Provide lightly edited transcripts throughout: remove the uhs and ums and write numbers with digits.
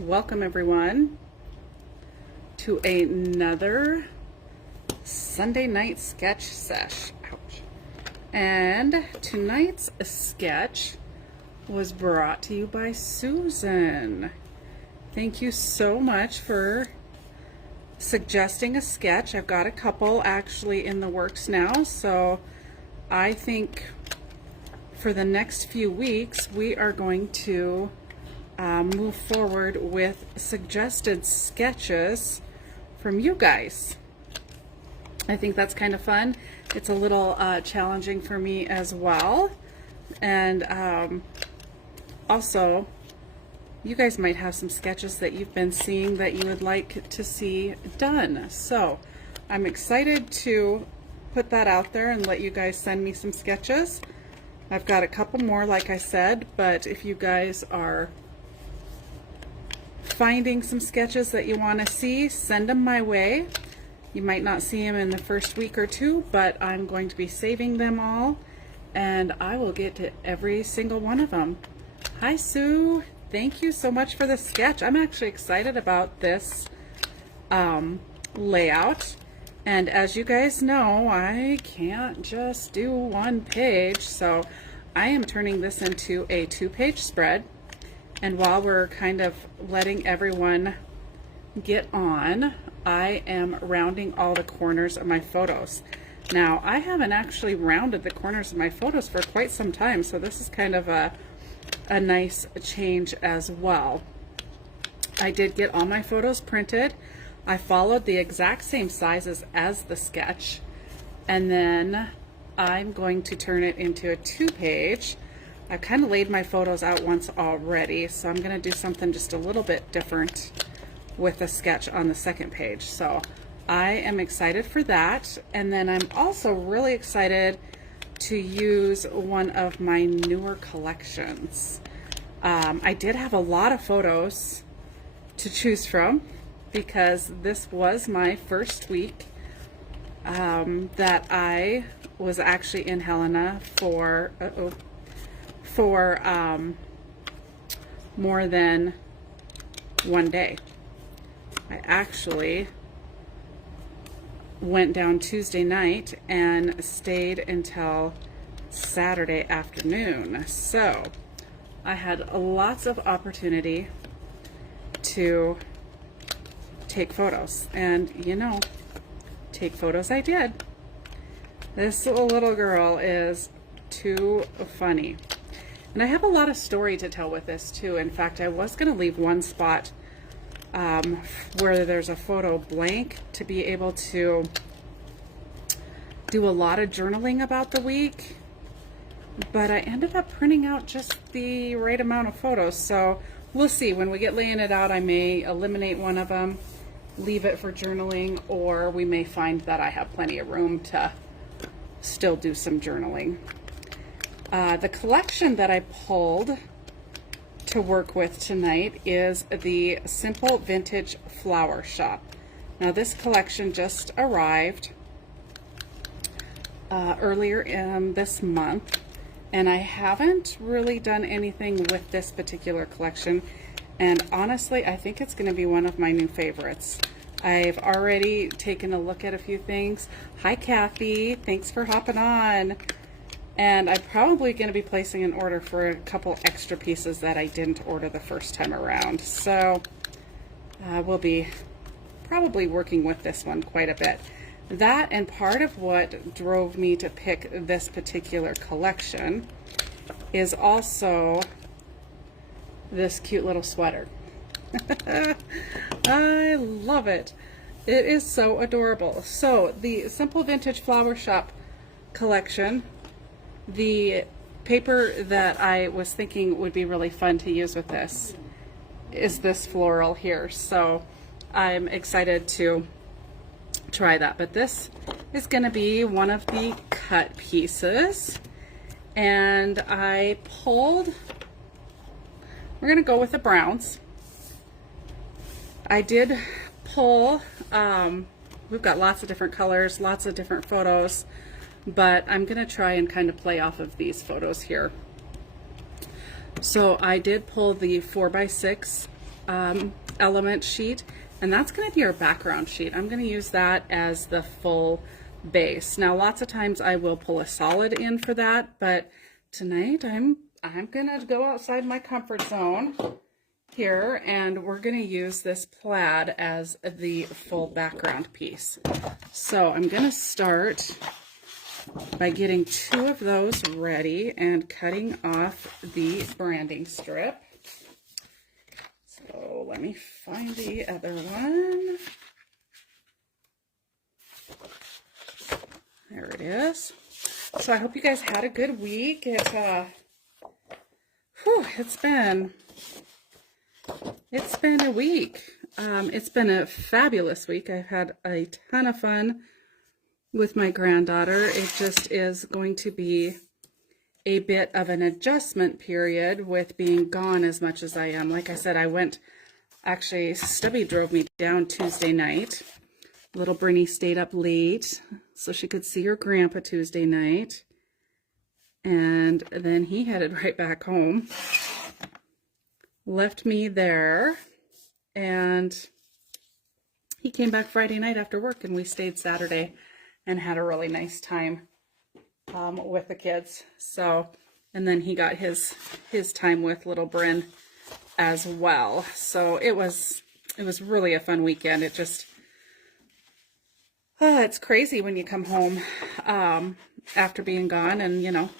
Welcome everyone to another Sunday night sketch sesh. Ouch. And tonight's sketch was brought to you by Susan. Thank you so much for suggesting a sketch. I've got a couple actually in the works now, so I think for the next few weeks we are going to move forward with suggested sketches from you guys. I think that's kind of fun. It's a little challenging for me as well, and also you guys might have some sketches that you've been seeing that you would like to see done. So I'm excited to put that out there and let you guys send me some sketches. I've got a couple more, like I said, but if you guys are finding some sketches that you want to see, send them my way. You might not see them in the first week or two, but I'm going to be saving them all, and I will get to every single one of them. Hi Sue, thank you so much for the sketch. I'm actually excited about this layout, and as you guys know, I can't just do one page, so I am turning this into a 2-page spread. And while we're kind of letting everyone get on, I am rounding all the corners of my photos. Now, I haven't actually rounded the corners of my photos for quite some time, so this is kind of a nice change as well. I did get all my photos printed. I followed the exact same sizes as the sketch, and then I'm going to turn it into a 2-page. I've kind of laid my photos out once already, so I'm going to do something just a little bit different with the sketch on the second page. So I am excited for that, and then I'm also really excited to use one of my newer collections. I did have a lot of photos to choose from because this was my first week that I was actually in Helena for more than one day. I actually went down Tuesday night and stayed until Saturday afternoon. So I had lots of opportunity to take photos, and you know, take photos I did. This little girl is too funny. And I have a lot of story to tell with this too. In fact, I was going to leave one spot where there's a photo blank to be able to do a lot of journaling about the week, but I ended up printing out just the right amount of photos. So we'll see. When we get laying it out, I may eliminate one of them, leave it for journaling, or we may find that I have plenty of room to still do some journaling. The collection that I pulled to work with tonight is the Simple Vintage Flower Shop. Now this collection just arrived earlier in this month, and I haven't really done anything with this particular collection, and honestly I think it's going to be one of my new favorites. I've already taken a look at a few things. Hi Kathy, thanks for hopping on. And I'm probably going to be placing an order for a couple extra pieces that I didn't order the first time around. So we'll be probably working with this one quite a bit. That, and part of what drove me to pick this particular collection is also this cute little sweater. I love it. It is so adorable. So the Simple Vintage Flower Shop collection, the paper that I was thinking would be really fun to use with this is this floral here. So I'm excited to try that. But this is going to be one of the cut pieces. And I pulled, we're going to go with the browns. I did pull, we've got lots of different colors, lots of different photos, but I'm going to try and kind of play off of these photos here. So I did pull the 4x6 element sheet, and that's going to be our background sheet. I'm going to use that as the full base. Now, lots of times I will pull a solid in for that, but tonight I'm gonna go outside my comfort zone here, and we're gonna use this plaid as the full background piece. So I'm gonna start by getting 2 of those ready and cutting off the branding strip. So let me find the other one. There it is. So I hope you guys had a good week. It's been a week. It's been a fabulous week. I've had a ton of fun with my granddaughter. It just is going to be a bit of an adjustment period with being gone as much as I am. Like I said, actually, Stubby drove me down Tuesday night. Little Brittany stayed up late so she could see her grandpa Tuesday night. And then he headed right back home. Left me there. And he came back Friday night after work, and we stayed Saturday and had a really nice time with the kids. So, and then he got his time with little Bryn as well. So it was really a fun weekend. It just... it's crazy when you come home after being gone, and, you know,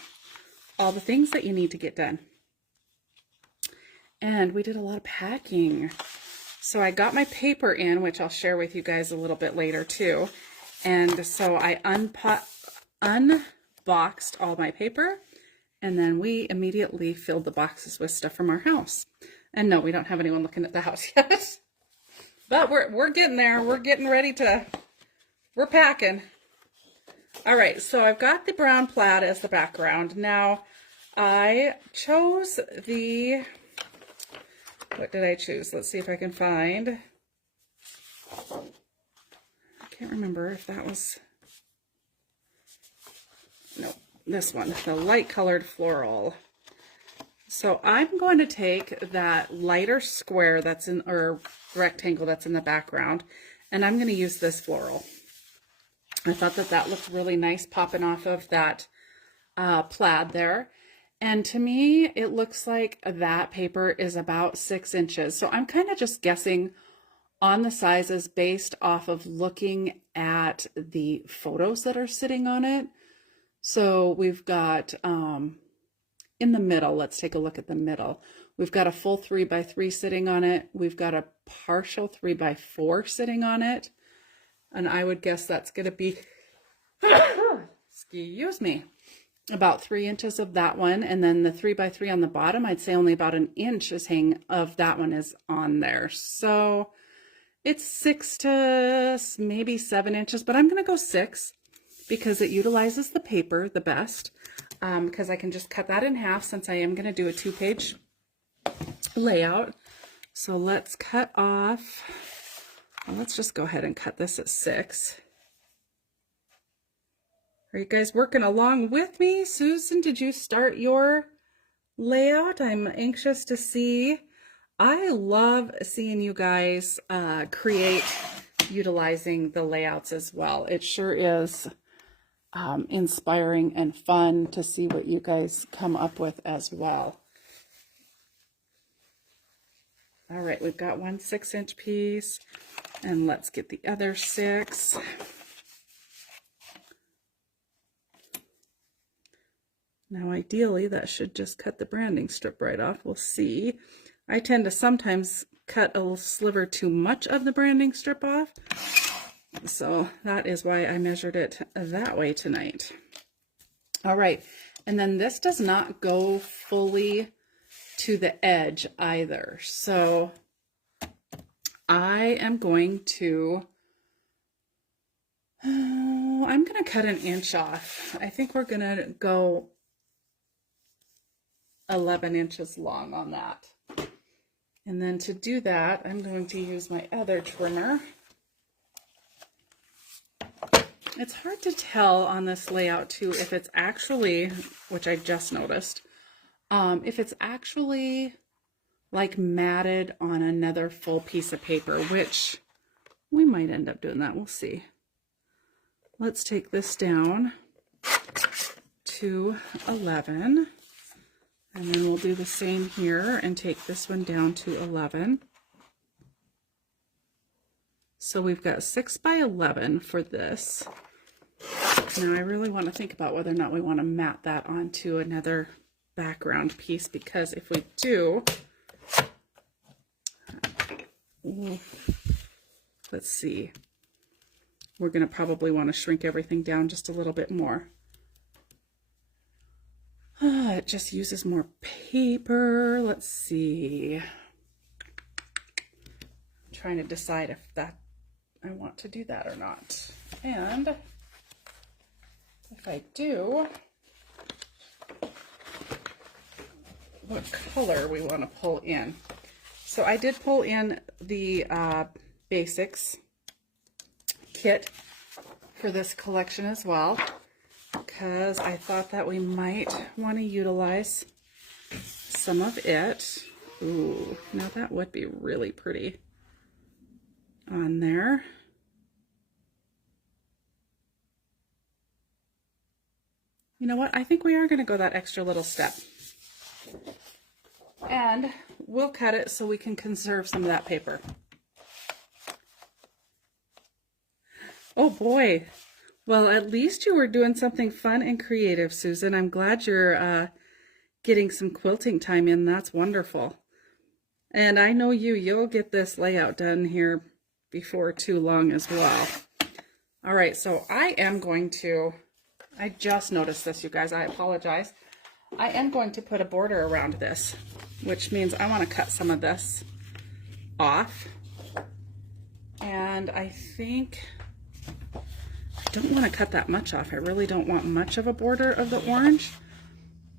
all the things that you need to get done. And we did a lot of packing. So I got my paper in, which I'll share with you guys a little bit later too. And so I unboxed all my paper, and then we immediately filled the boxes with stuff from our house. And no, we don't have anyone looking at the house yet. But we're getting there. We're getting ready to... We're packing. All right, so I've got the brown plaid as the background. Now, I chose the, what did I choose? Let's see if I can find. I can't remember if that was, no, this one, the light colored floral. So I'm going to take that lighter square that's in, or rectangle that's in the background, and I'm going to use this floral. I thought that looked really nice popping off of that plaid there. And to me, it looks like that paper is about 6 inches. So I'm kind of just guessing on the sizes based off of looking at the photos that are sitting on it. So we've got, in the middle, let's take a look at the middle. We've got a full 3x3 sitting on it. We've got a partial 3x4 sitting on it. And I would guess that's going to be, excuse me, about 3 inches of that one. And then the 3x3 on the bottom, I'd say only about 1 inch of that one is on there. So it's 6 to maybe 7 inches, but I'm going to go 6 because it utilizes the paper the best. Because I can just cut that in half since I am going to do a 2-page layout. So let's cut off. Well, let's just go ahead and cut this at 6. Are you guys working along with me? Susan, did you start your layout? I'm anxious to see. I love seeing you guys create utilizing the layouts as well. It sure is inspiring and fun to see what you guys come up with as well. All right, we've got 1 6-inch piece, and let's get the other 6. Now, ideally, that should just cut the branding strip right off. We'll see. I tend to sometimes cut a sliver too much of the branding strip off, so that is why I measured it that way tonight. All right, and then this does not go fully to the edge either. So I am going to, I'm going to cut 1 inch off. I think we're going to go 11 inches long on that. And then to do that, I'm going to use my other trimmer. It's hard to tell on this layout too if it's actually, which I just noticed, if it's actually like matted on another full piece of paper, which we might end up doing that. We'll see. Let's take this down to 11, and then we'll do the same here and take this one down to 11. So we've got 6 by 11 for this. Now I really want to think about whether or not we want to mat that onto another background piece, because if we do, let's see, we're going to probably want to shrink everything down just a little bit more. It just uses more paper. Let's see. I'm trying to decide if that I want to do that or not. And if I do, what color we want to pull in. So I did pull in the basics kit for this collection as well, because I thought that we might want to utilize some of it. Ooh, now that would be really pretty on there. You know what? I think we are going to go that extra little step. And we'll cut it so we can conserve some of that paper. Oh boy. Well, at least you were doing something fun and creative, Susan. I'm glad you're getting some quilting time in. That's wonderful. And I know you'll get this layout done here before too long as well. All right, so I just noticed this, you guys. I apologize. I am going to put a border around this, which means I want to cut some of this off. And I think I don't want to cut that much off. I really don't want much of a border of the orange.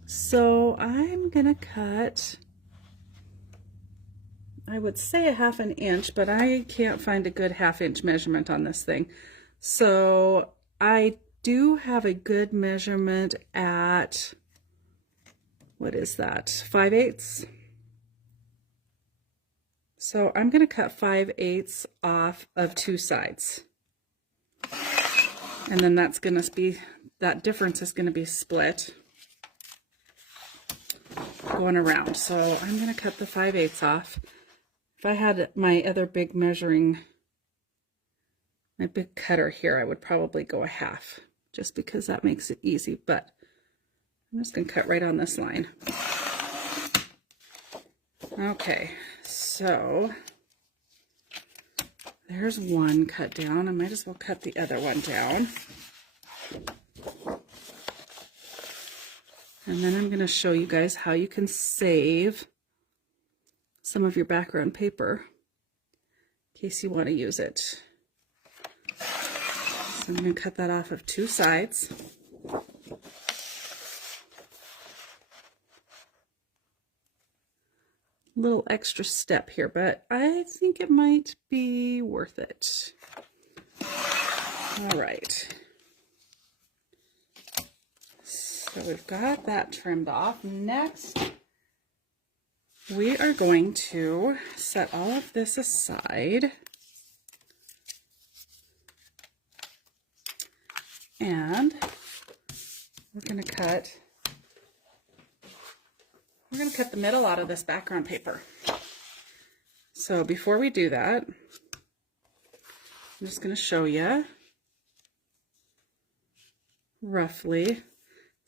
So I'm going to cut, I would say a 1/2 inch, but I can't find a good 1/2 inch measurement on this thing. So I do have a good measurement at, what is that, 5/8. So I'm going to cut 5/8 off of 2 sides. And then that's going to be, that difference is going to be split going around. So I'm going to cut the 5/8 off. If I had my other big measuring, my big cutter here, I would probably go a 1/2, just because that makes it easy. But I'm just going to cut right on this line. Okay, so there's one cut down. I might as well cut the other one down. And then I'm going to show you guys how you can save some of your background paper in case you want to use it. So I'm going to cut that off of 2 sides. Little extra step here, but I think it might be worth it. All right. So we've got that trimmed off. Next, we are going to set all of this aside. And we're going to cut the middle out of this background paper. So before we do that, I'm just going to show you roughly.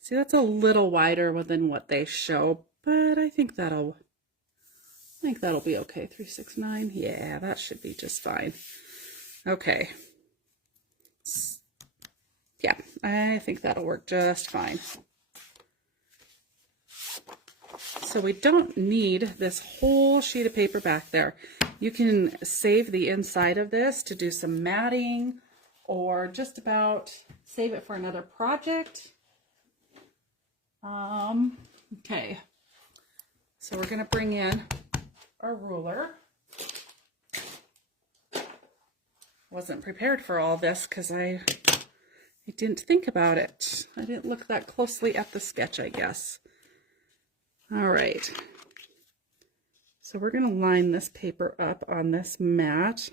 See, that's a little wider than what they show, but I think that'll be okay. 369, yeah, that should be just fine. Okay. Yeah, I think that'll work just fine. So we don't need this whole sheet of paper back there. You can save the inside of this to do some matting, or just about save it for another project. Okay, so we're going to bring in our ruler. Wasn't prepared for all this because I didn't think about it. I didn't look that closely at the sketch, I guess. All right, So we're going to line this paper up on this mat.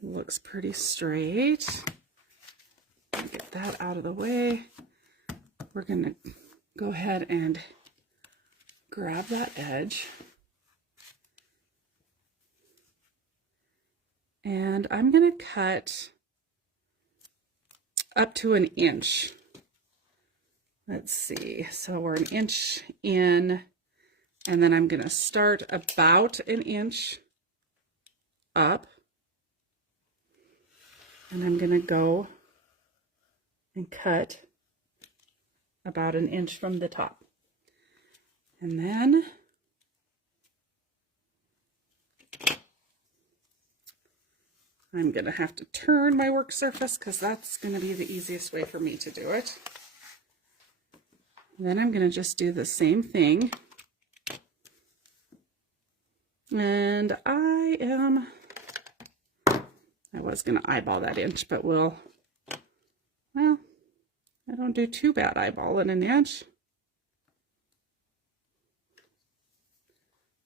Looks pretty straight. Get that out of the way. We're going to go ahead and grab that edge. And I'm going to cut up to 1 inch. Let's see, so we're 1 inch in, and then I'm going to start about 1 inch up, and I'm going to go and cut about 1 inch from the top. And then I'm going to have to turn my work surface because that's going to be the easiest way for me to do it. And then I'm going to just do the same thing. And I was going to eyeball that inch, but well, I don't do too bad eyeballing an inch.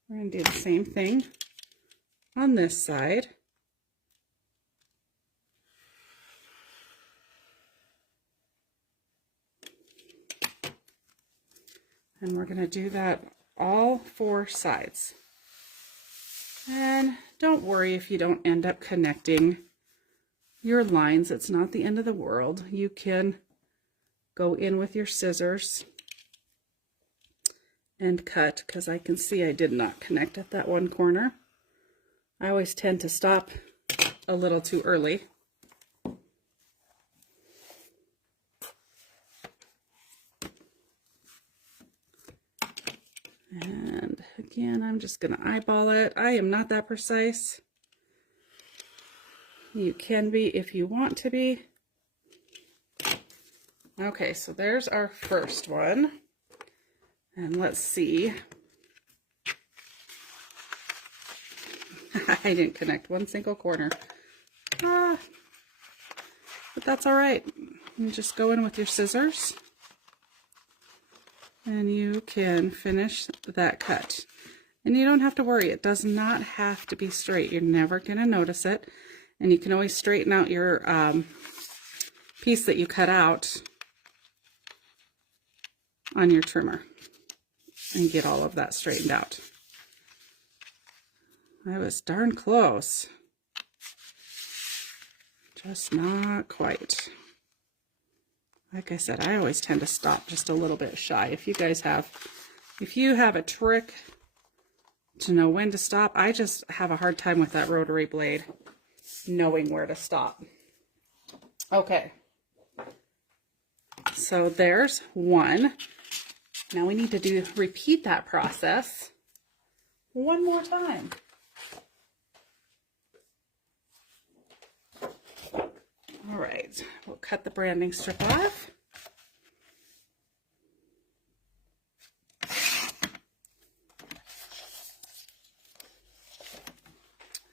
We're going to do the same thing on this side. And we're going to do that all 4 sides. And don't worry if you don't end up connecting your lines. It's not the end of the world. You can go in with your scissors and cut, because I can see I did not connect at that one corner. I always tend to stop a little too early. And again, I'm just going to eyeball it. I am not that precise. You can be if you want to be. Okay, so there's our first one. And let's see. I didn't connect one single corner. But that's all right. You just go in with your scissors. And you can finish that cut. And you don't have to worry, it does not have to be straight. You're never going to notice it. And you can always straighten out your piece that you cut out on your trimmer and get all of that straightened out. I was darn close. Just not quite. Like I said, I always tend to stop just a little bit shy. If you have a trick to know when to stop, I just have a hard time with that rotary blade knowing where to stop. Okay. So there's one. Now we need to repeat that process one more time. All right, we'll cut the branding strip off.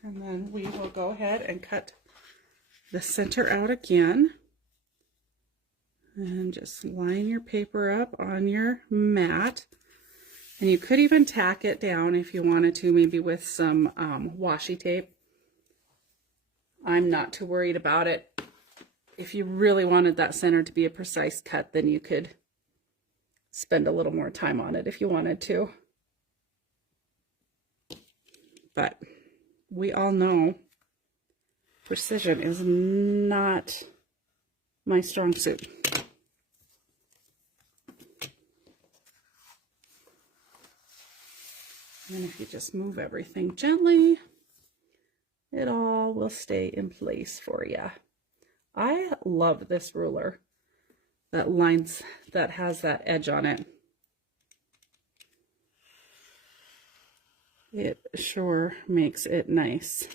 And then we will go ahead and cut the center out again. And just line your paper up on your mat. And you could even tack it down if you wanted to, maybe with some washi tape. I'm not too worried about it. If you really wanted that center to be a precise cut, then you could spend a little more time on it if you wanted to. But we all know precision is not my strong suit. And if you just move everything gently, it all will stay in place for you. I love this ruler that has that edge on it. It sure makes it nice.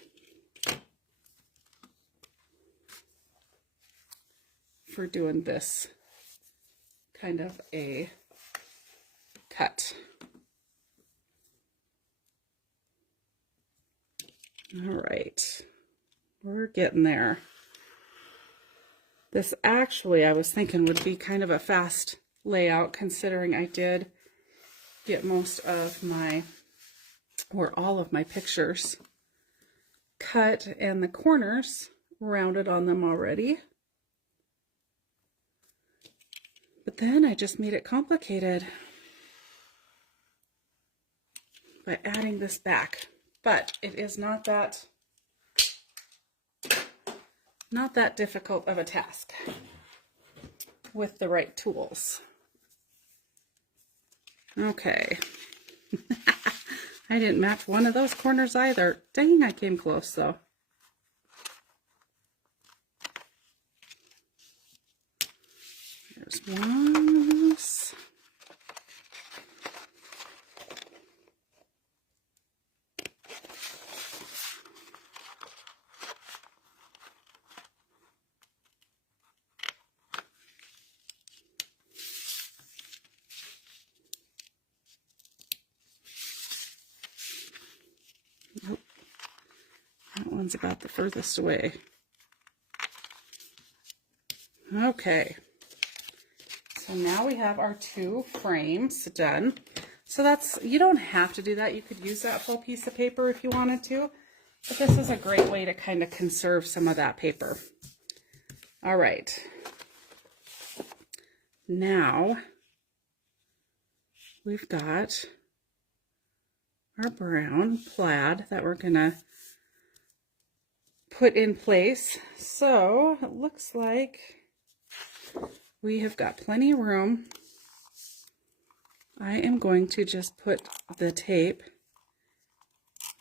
For doing this kind of a cut. All right, we're getting there. This actually, I was thinking, would be kind of a fast layout, considering I did get most of my, or all of my pictures cut and the corners rounded on them already. But then I just made it complicated by adding this back. But it is not that difficult of a task with the right tools. Okay. I didn't match one of those corners either. Dang, I came close though. There's one. Nope. That one's about the furthest away. Okay. So now we have our 2 frames done. So that's, you don't have to do that. You could use that full piece of paper if you wanted to, but this is a great way to kind of conserve some of that paper. All right. Now we've got our brown plaid that we're gonna put in place. So it looks like we have got plenty of room. I am going to just put the tape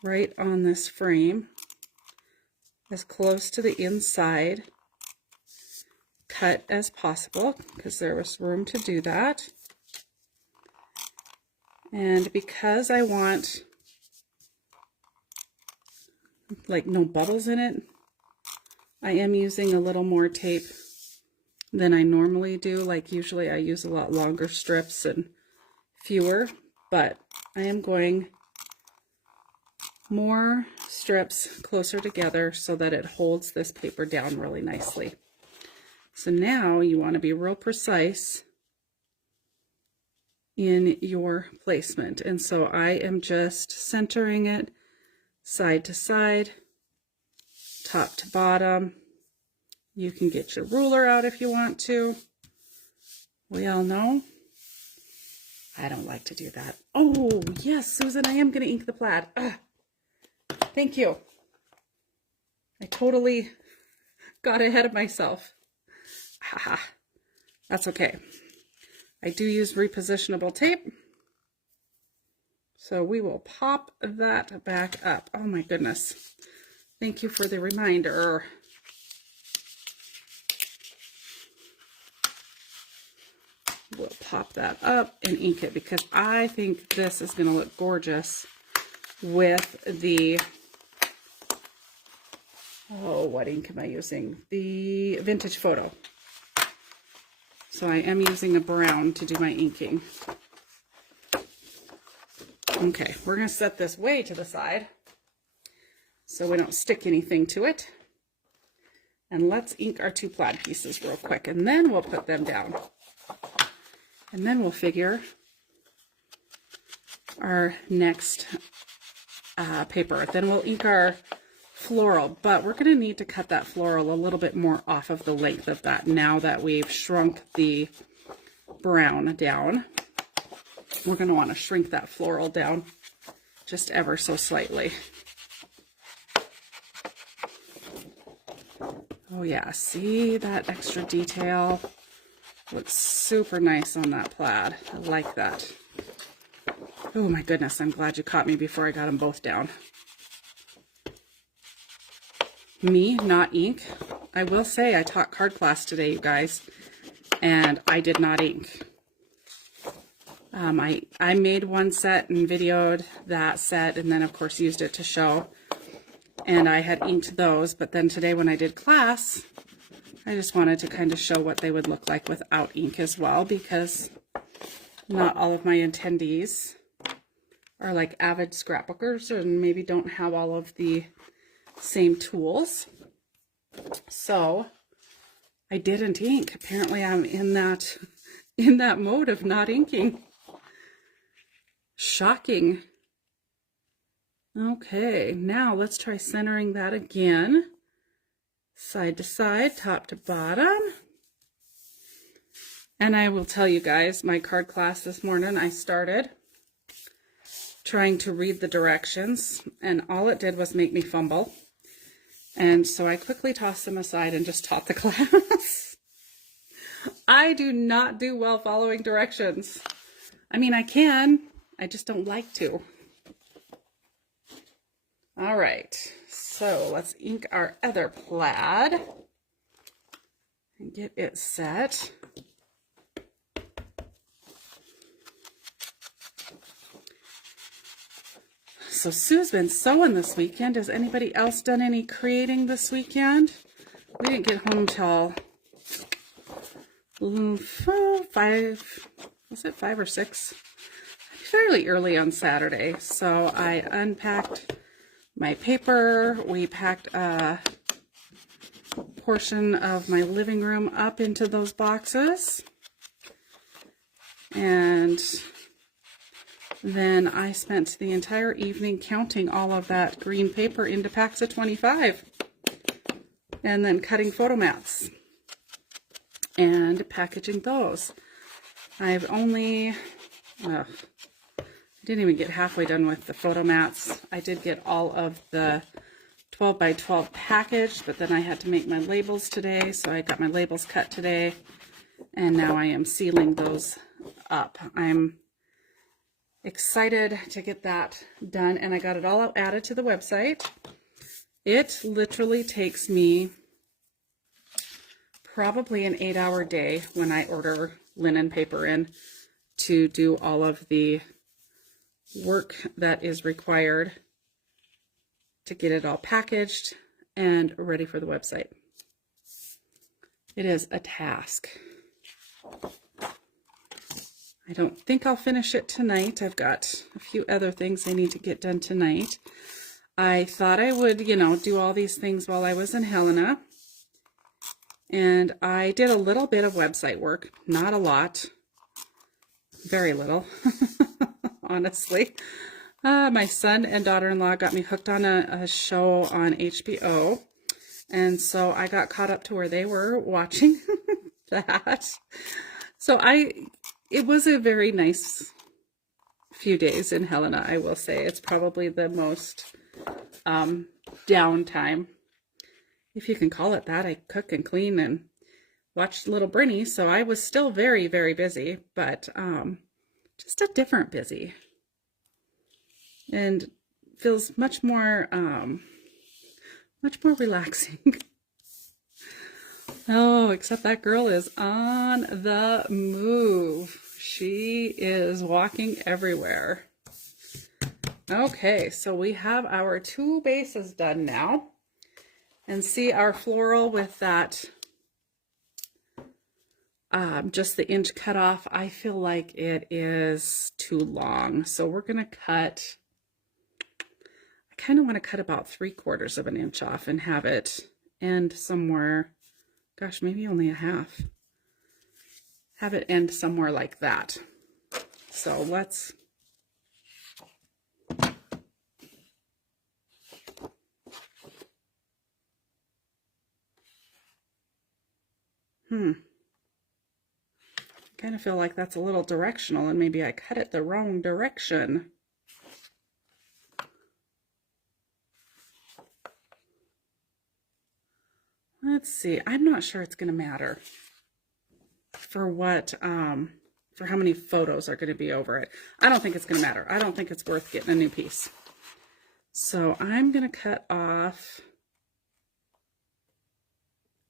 right on this frame as close to the inside cut as possible because there was room to do that. And because I want like no bubbles in it, I am using a little more tape than I normally do. Like usually I use a lot longer strips and fewer, but I am going more strips closer together so that it holds this paper down really nicely. So now you want to be real precise in your placement. And so I am just centering it side to side, top to bottom. You can get your ruler out if you want to. We all know I don't like to do that. Oh, yes, Susan, I am going to ink the plaid. Thank you. I totally got ahead of myself. Haha, that's okay. I do use repositionable tape. So we will pop that back up. Oh my goodness. Thank you for the reminder. We'll pop that up and ink it because I think this is going to look gorgeous with the, oh, what ink am I using? The Vintage Photo. So I am using a brown to do my inking. Okay, we're going to set this way to the side so we don't stick anything to it. And let's ink our 2 plaid pieces real quick, and then we'll put them down. And then we'll figure our next paper. Then we'll ink our floral, but we're going to need to cut that floral a little bit more off of the length of that now that we've shrunk the brown down. We're going to want to shrink that floral down just ever so slightly. Oh yeah, see that extra detail? Looks super nice on that plaid. I like that. Oh my goodness, I'm glad you caught me before I got them both down. Me, not ink. I will say I taught card class today, you guys, and I did not ink. I made one set and videoed that set and then of course used it to show. And I had inked those, but then today when I did class, I just wanted to kind of show what they would look like without ink as well, because not all of my attendees are like avid scrapbookers and maybe don't have all of the same tools. So I didn't ink. Apparently I'm in that mode of not inking. Shocking. Okay, now let's try centering that again. Side to side, top to bottom. And I will tell you guys, my card class this morning, I started trying to read the directions, and all it did was make me fumble. And so I quickly tossed them aside and just taught the class. I do not do well following directions. I mean, I can, I just don't like to. All right, so let's ink our other plaid and get it set. So Sue's been sewing this weekend. Has anybody else done any creating this weekend? We didn't get home till 5, was it 5 or 6? Fairly early on Saturday. So I unpacked my paper. We packed a portion of my living room up into those boxes. And then I spent the entire evening counting all of that green paper into packs of 25. And then cutting photo mats and packaging those. I've only, didn't even get halfway done with the photo mats. I did get all of the 12 by 12 package, but then I had to make my labels today, so I got my labels cut today, and now I am sealing those up. I'm excited to get that done, and I got it all added to the website. It literally takes me probably an 8-hour day when I order linen paper in to do all of the work that is required to get it all packaged and ready for the website. It is a task. I don't think I'll finish it tonight. I've got a few other things I need to get done tonight. I thought I would, do all these things while I was in Helena. And I did a little bit of website work, not a lot, very little. Honestly. My son and daughter-in-law got me hooked on a show on HBO, and so I got caught up to where they were watching that. So it was a very nice few days in Helena, I will say. It's probably the most downtime, if you can call it that. I cook and clean and watch little Brinny, so I was still very, very busy, but just a different busy, and feels much more relaxing. Oh, except that girl is on the move. She is walking everywhere. Okay, so we have our 2 bases done now, and see our floral with that just the inch cut off. I feel like it is too long, so we're gonna cut, I kind of want to cut about 3/4 of an inch off and have it end somewhere, gosh, maybe only a half. Have it end somewhere like that. So let's I kind of feel like that's a little directional, and maybe I cut it the wrong direction. Let's see. I'm not sure it's going to matter for what, for how many photos are going to be over it. I don't think it's going to matter. I don't think it's worth getting a new piece. So I'm going to cut off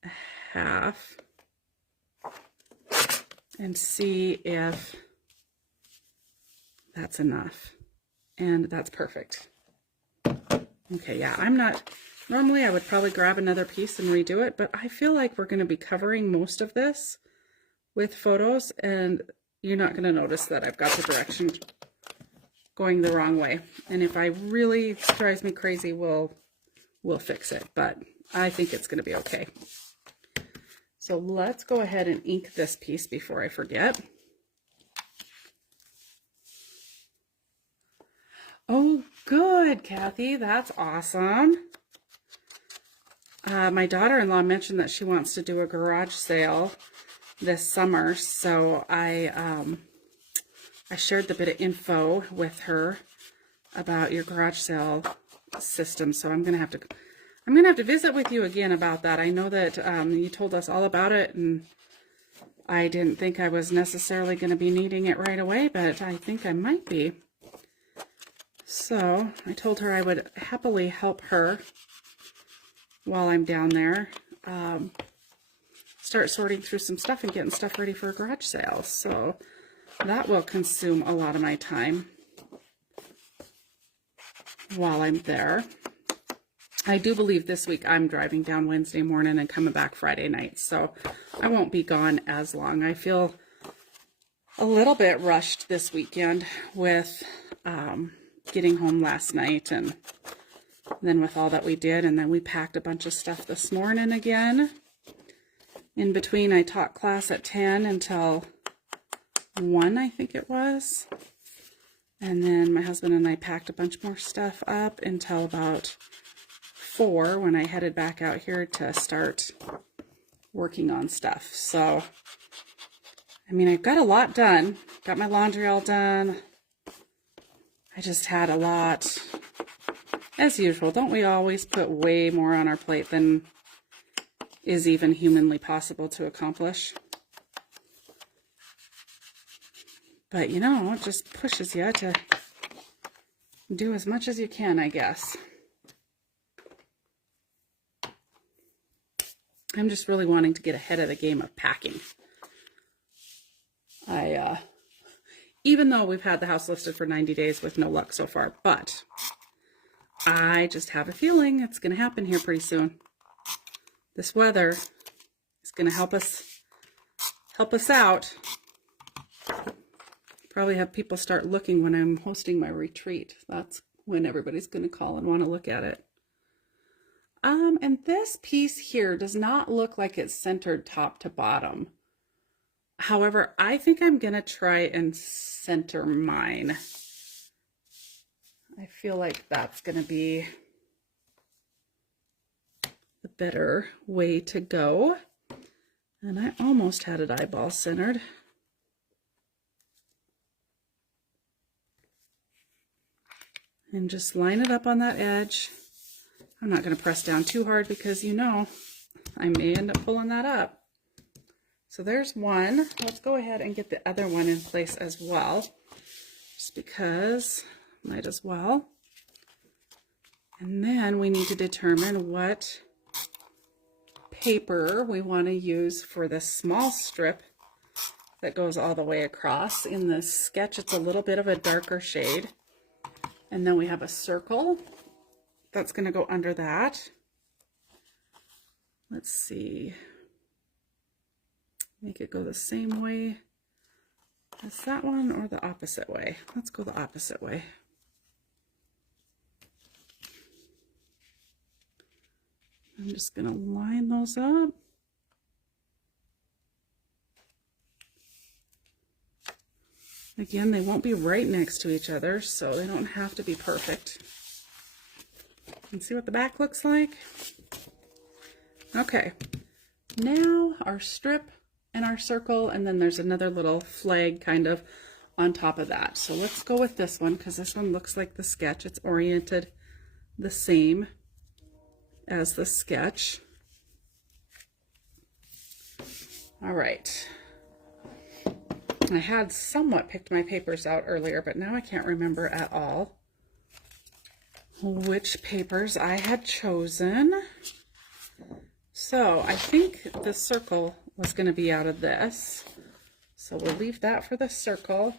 a half and see if that's enough. And that's perfect. Okay, yeah, normally I would probably grab another piece and redo it, but I feel like we're going to be covering most of this with photos, and you're not going to notice that I've got the direction going the wrong way. And if I really drives me crazy, we'll fix it, but I think it's going to be okay. So let's go ahead and ink this piece before I forget. Oh, good, Kathy. That's awesome. My daughter-in-law mentioned that she wants to do a garage sale this summer, so I shared the bit of info with her about your garage sale system. So I'm gonna have to visit with you again about that. I know that you told us all about it, and I didn't think I was necessarily going to be needing it right away, but I think I might be. So I told her I would happily help her while I'm down there, start sorting through some stuff and getting stuff ready for a garage sale. So that will consume a lot of my time while I'm there. I do believe this week I'm driving down Wednesday morning and coming back Friday night, so I won't be gone as long. I feel a little bit rushed this weekend with getting home last night, and then with all that we did, and then we packed a bunch of stuff this morning again. In between, I taught class at 10 until 1, I think it was. And then my husband and I packed a bunch more stuff up until about 4 when I headed back out here to start working on stuff. So, I mean, I've got a lot done. Got my laundry all done. I just had a lot. As usual, don't we always put way more on our plate than is even humanly possible to accomplish? But, you know, it just pushes you to do as much as you can, I guess. I'm just really wanting to get ahead of the game of packing. Even though we've had the house listed for 90 days with no luck so far, but I just have a feeling it's going to happen here pretty soon. This weather is going to help us out. Probably have people start looking when I'm hosting my retreat. That's when everybody's going to call and want to look at it. And this piece here does not look like it's centered top to bottom. However, I think I'm going to try and center mine. I feel like that's going to be the better way to go. And I almost had it eyeball centered. And just line it up on that edge. I'm not going to press down too hard because, you know, I may end up pulling that up. So there's one. Let's go ahead and get the other one in place as well, just because might as well. And then we need to determine what paper we want to use for this small strip that goes all the way across. In this sketch, it's a little bit of a darker shade. And then we have a circle that's going to go under that. Let's see. Make it go the same way as that one or the opposite way. Let's go the opposite way. I'm just going to line those up. Again, they won't be right next to each other, so they don't have to be perfect. And see what the back looks like? Okay, now our strip and our circle, and then there's another little flag kind of on top of that. So let's go with this one because this one looks like the sketch. It's oriented the same as the sketch. All right. I had somewhat picked my papers out earlier, but now I can't remember at all which papers I had chosen. So I think the circle was going to be out of this. So we'll leave that for the circle.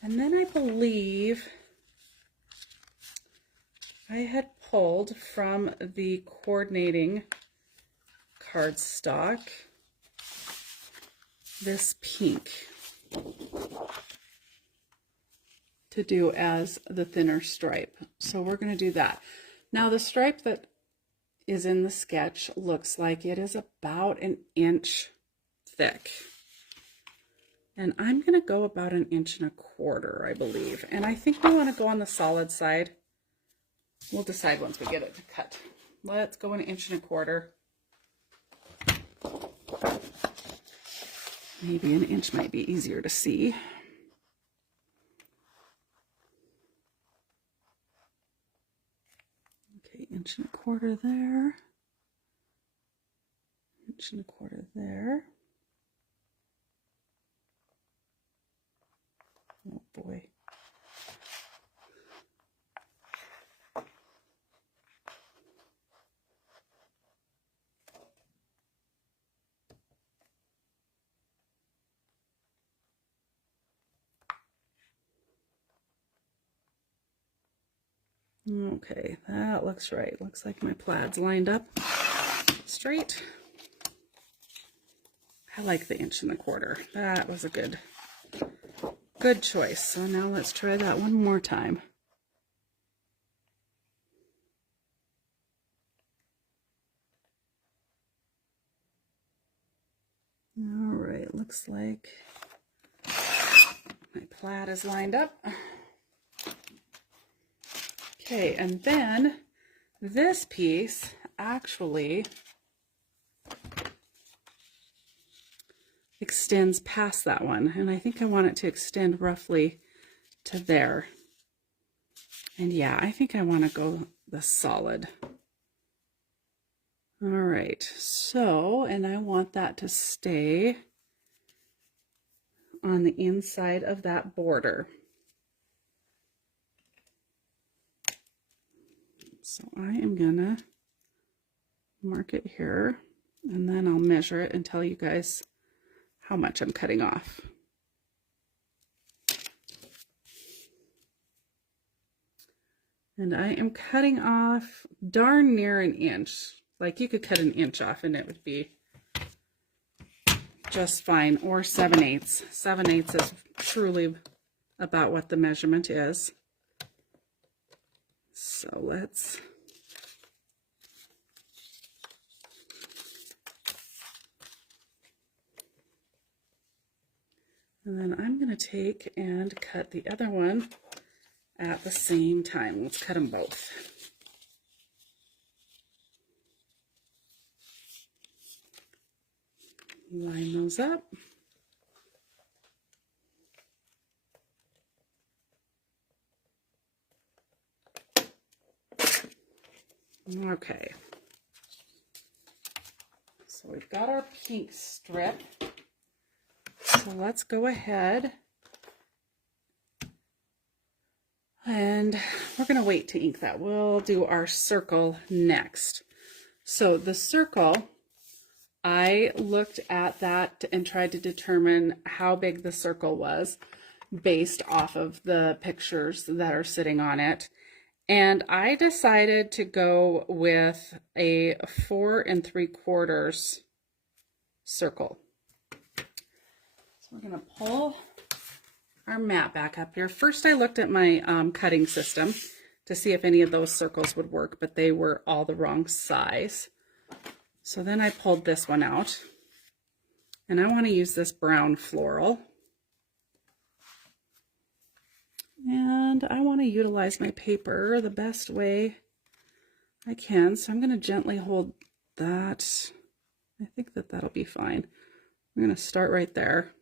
And then I believe I had pulled from the coordinating cardstock this pink to do as the thinner stripe. So we're going to do that. Now the stripe that is in the sketch looks like it is about 1 inch thick. And I'm going to go about 1.25 inches, I believe. And I think we want to go on the solid side. We'll decide once we get it to cut. Let's go 1.25 inches. Maybe 1 inch might be easier to see. Okay, 1.25 inches there. 1.25 inches there. Oh boy. Okay, that looks right. Looks like my plaid's lined up straight. I like the 1.25 inches. That was a good choice. So now let's try that one more time. All right, looks like my plaid is lined up. Okay, and then this piece actually extends past that one, and I think I want it to extend roughly to there. And yeah, I think I want to go the solid. All right, so, and I want that to stay on the inside of that border. So I am gonna mark it here, and then I'll measure it and tell you guys how much I'm cutting off. And I am cutting off darn near 1 inch. Like, you could cut 1 inch off and it would be just fine, or 7/8. 7/8 is truly about what the measurement is. So let's and then I'm going to take and cut the other one at the same time. Let's cut them both. Line those up. Okay. So we've got our pink strip. So let's go ahead and we're going to wait to ink that. We'll do our circle next. So the circle, I looked at that and tried to determine how big the circle was based off of the pictures that are sitting on it. And I decided to go with a 4 3/4 circle. So we're going to pull our mat back up here. First, I looked at my cutting system to see if any of those circles would work, but they were all the wrong size. So then I pulled this one out, and I want to use this brown floral. And I want to utilize my paper the best way I can. So I'm going to gently hold that. I think that that'll be fine. I'm going to start right there.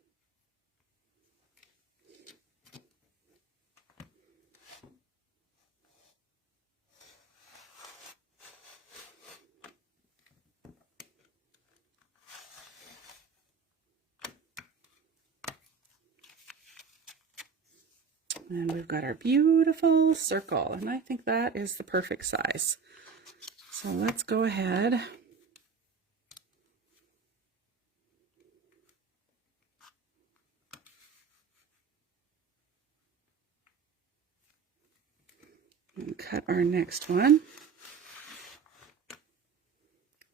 And we've got our beautiful circle, and I think that is the perfect size. So let's go ahead and cut our next one.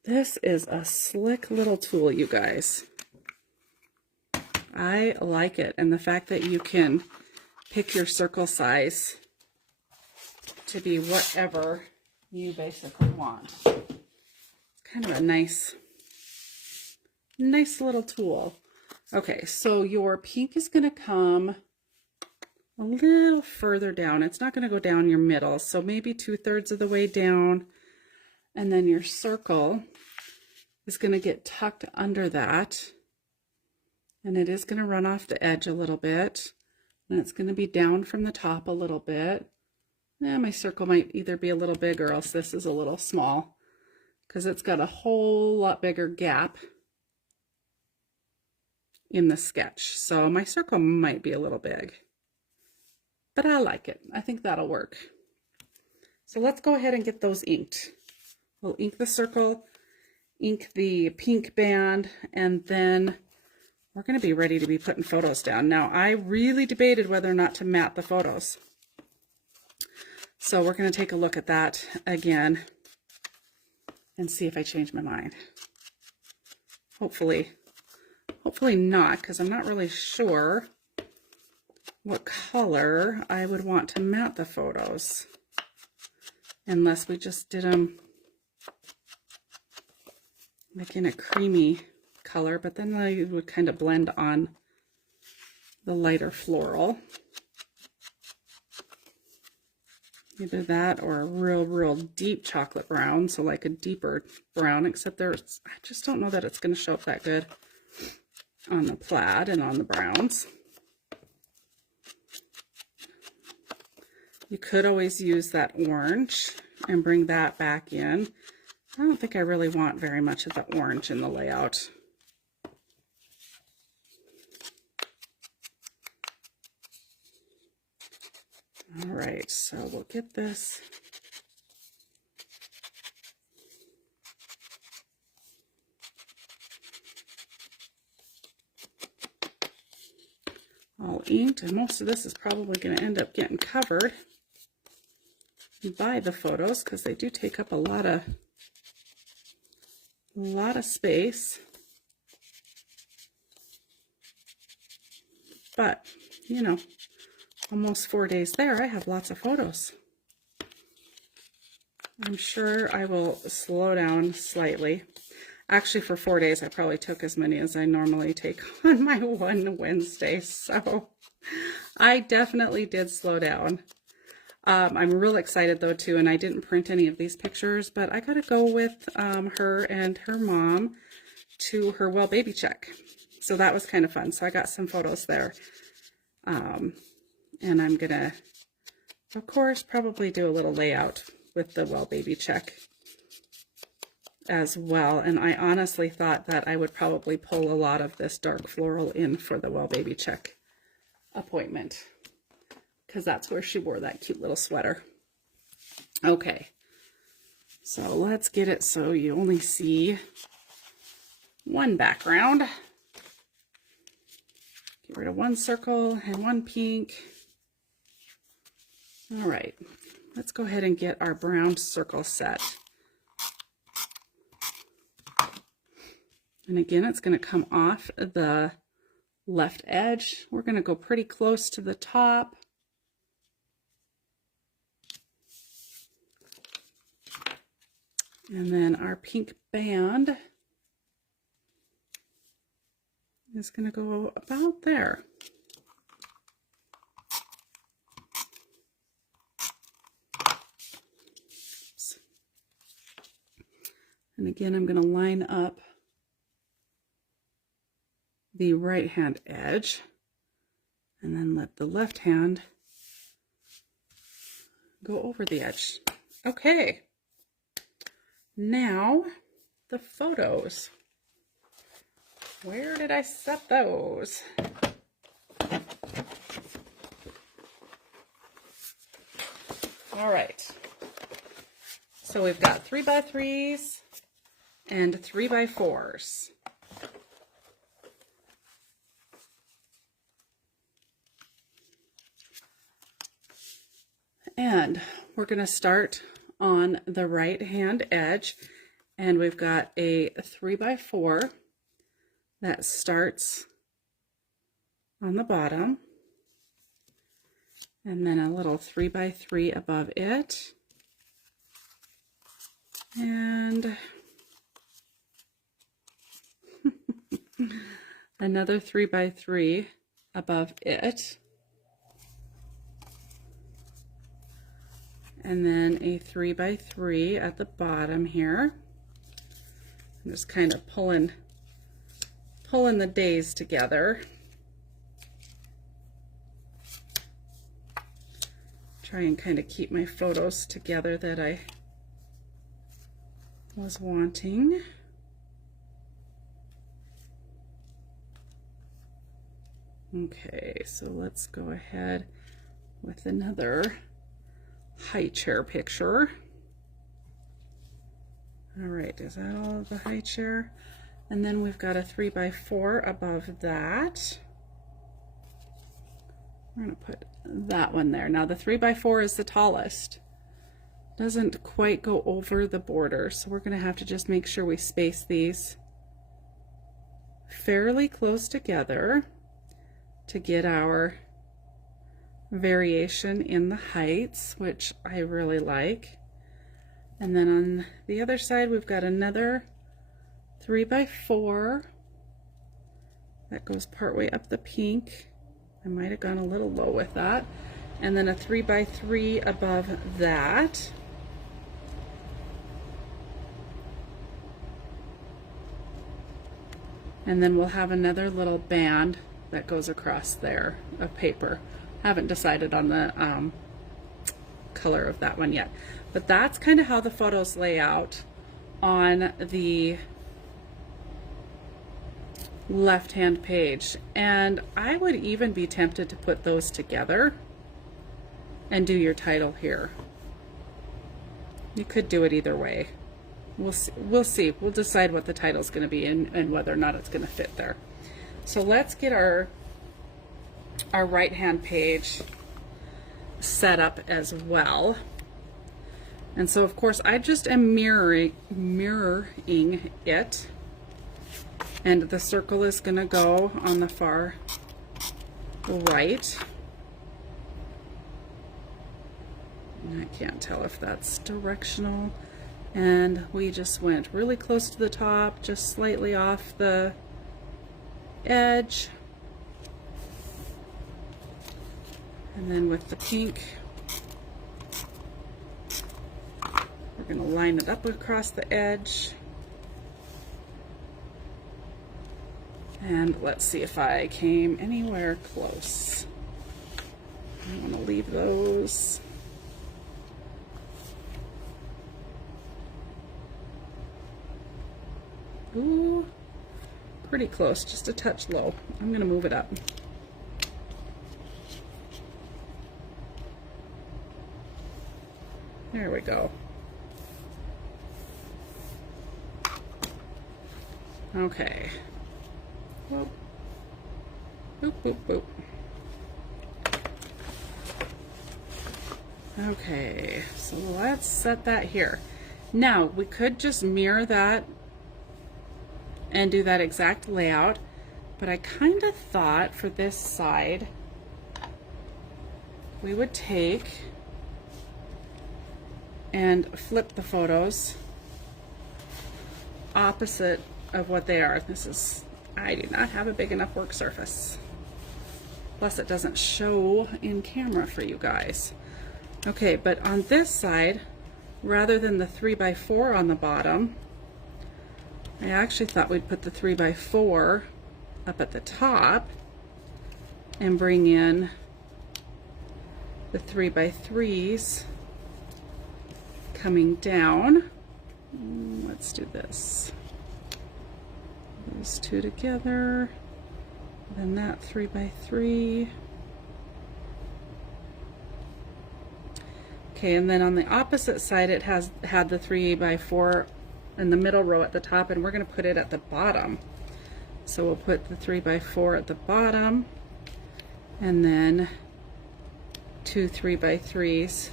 This is a slick little tool, you guys. I like it, and the fact that you can pick your circle size to be whatever you basically want. It's kind of a nice little tool. Okay, so your pink is going to come a little further down. It's not going to go down your middle, so maybe 2/3 of the way down. And then your circle is going to get tucked under that. And it is going to run off the edge a little bit. And it's going to be down from the top a little bit. My circle might either be a little big or else this is a little small, because it's got a whole lot bigger gap in the sketch. So my circle might be a little big, but I like it. I think that'll work. So let's go ahead and get those inked. We'll ink the circle, ink the pink band, and then we're going to be ready to be putting photos down. Now, I really debated whether or not to mat the photos. So we're going to take a look at that again and see if I change my mind. Hopefully not, because I'm not really sure what color I would want to mat the photos, unless we just did them like in a creamy color, but then they would kind of blend on the lighter floral. Either that or a real deep chocolate brown, so like a deeper brown, except I just don't know that it's going to show up that good on the plaid and on the browns. You could always use that orange and bring that back in. I don't think I really want very much of the orange in the layout. All right, so we'll get this. All inked, and most of this is probably going to end up getting covered by the photos, because they do take up a lot of space. But, you know, almost 4 days there, I have lots of photos. I'm sure I will slow down slightly. Actually, for 4 days, I probably took as many as I normally take on my one Wednesday. So I definitely did slow down. I'm real excited though too, and I didn't print any of these pictures, but I got to go with her and her mom to her well baby check. So that was kind of fun. So I got some photos there. And I'm gonna, of course, probably do a little layout with the well baby check as well. And I honestly thought that I would probably pull a lot of this dark floral in for the well baby check appointment, because that's where she wore that cute little sweater. Okay, so let's get it so you only see one background. Get rid of one circle and one pink. All right, let's go ahead and get our brown circle set. And again, it's going to come off the left edge. We're going to go pretty close to the top. And then our pink band is going to go about there. Oops. And again, I'm going to line up the right hand edge and then let the left hand go over the edge. Okay, now the photos. Where did I set those? All right, so we've got 3x3s and 3x4s. And we're going to start on the right hand edge, and we've got a 3x4 that starts on the bottom, and then a little 3x3 above it, and another 3x3 above it, and then a 3x3 at the bottom here. I'm just kind of pulling the days together. Try and kind of keep my photos together that I was wanting. Okay, so let's go ahead with another high chair picture. All right, is that all of the high chair? And then we've got a 3x4 above that. We're gonna put that one there. Now the 3x4 is the tallest. Doesn't quite go over the border, so we're gonna have to just make sure we space these fairly close together to get our variation in the heights, which I really like. And then on the other side, we've got another 3x4 that goes partway up the pink. I might have gone a little low with that. And then a 3x3 above that. And then we'll have another little band that goes across there of paper. Haven't decided on the color of that one yet. But that's kind of how the photos lay out on the left-hand page. And I would even be tempted to put those together and do your title here. You could do it either way. We'll see. We'll decide what the title is going to be and whether or not it's going to fit there. So let's get our right-hand page set up as well. And so of course I just am mirroring it, and the circle is going to go on the far right. And I can't tell if that's directional. And we just went really close to the top, just slightly off the edge. And then with the pink, we're going to line it up across the edge. And let's see if I came anywhere close. I want to leave those. Ooh, pretty close, just a touch low. I'm going to move it up. There we go. Okay. Whoop. Boop, boop, boop. Okay, so let's set that here. Now, we could just mirror that and do that exact layout, but I kind of thought for this side, we would take and flip the photos opposite of what they are. I do not have a big enough work surface. Plus it doesn't show in camera for you guys. Okay, but on this side, rather than the 3x4 on the bottom, I actually thought we'd put the 3x4 up at the top and bring in the 3x3s coming down. Let's do this. Those two together, then that 3x3. Okay, and then on the opposite side it had the 3x4 in the middle row at the top, and we're going to put it at the bottom. So we'll put the 3x4 at the bottom, and then two 3x3s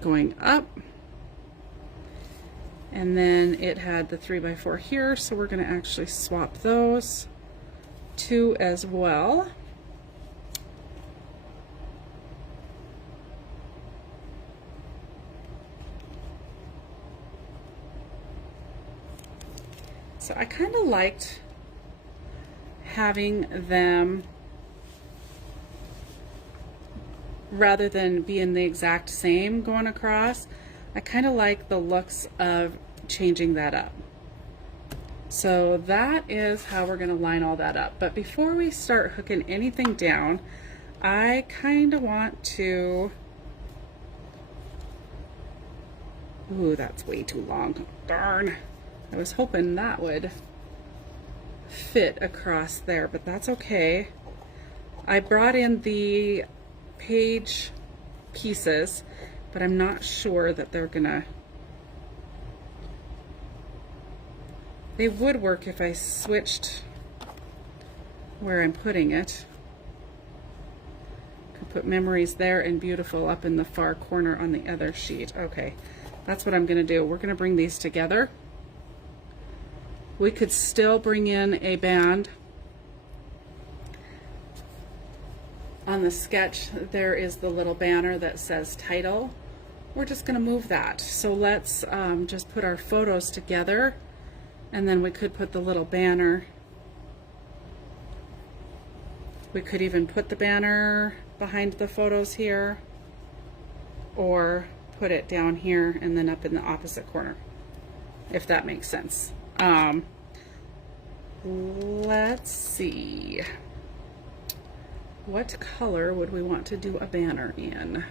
going up. And then it had the 3x4 here, so we're going to actually swap those two as well. So I kind of liked having them, rather than being the exact same going across, I kind of like the looks of changing that up. So that is how we're going to line all that up. But before we start hooking anything down, I kind of want to, ooh, that's way too long. Darn. I was hoping that would fit across there, but that's okay. I brought in the page pieces, but I'm not sure that they're gonna, they would work if I switched where I'm putting it. Could put memories there and beautiful up in the far corner on the other sheet. Okay, that's what I'm gonna do. We're gonna bring these together. We could still bring in a band. On the sketch, there is the little banner that says title. We're just gonna move that. So let's just put our photos together, and then we could put the little banner. We could even put the banner behind the photos here, or put it down here and then up in the opposite corner, if that makes sense. Let's see. What color would we want to do a banner in?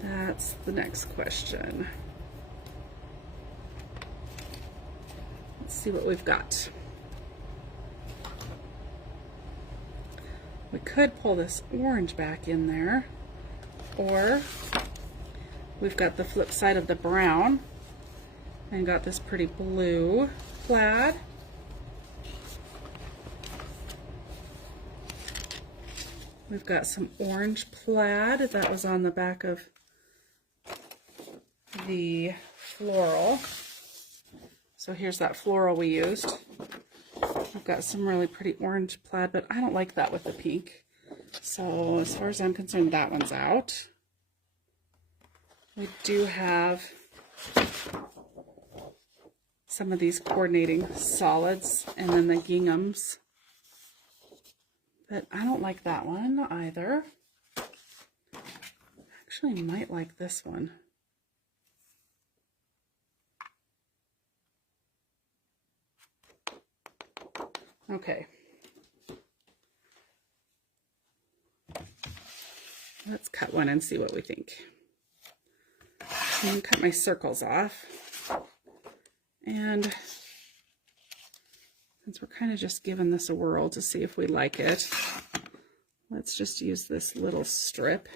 That's the next question. Let's see what we've got. We could pull this orange back in there, or we've got the flip side of the brown and got this pretty blue plaid. We've got some orange plaid that was on the back of the floral. So here's that floral we used. We've got some really pretty orange plaid, but I don't like that with the pink. So as far as I'm concerned, that one's out. We do have some of these coordinating solids and then the ginghams. But I don't like that one either. Actually, I might like this one. Okay. Let's cut one and see what we think. I'm going to cut my circles off. And since we're kind of just giving this a whirl to see if we like it, let's just use this little strip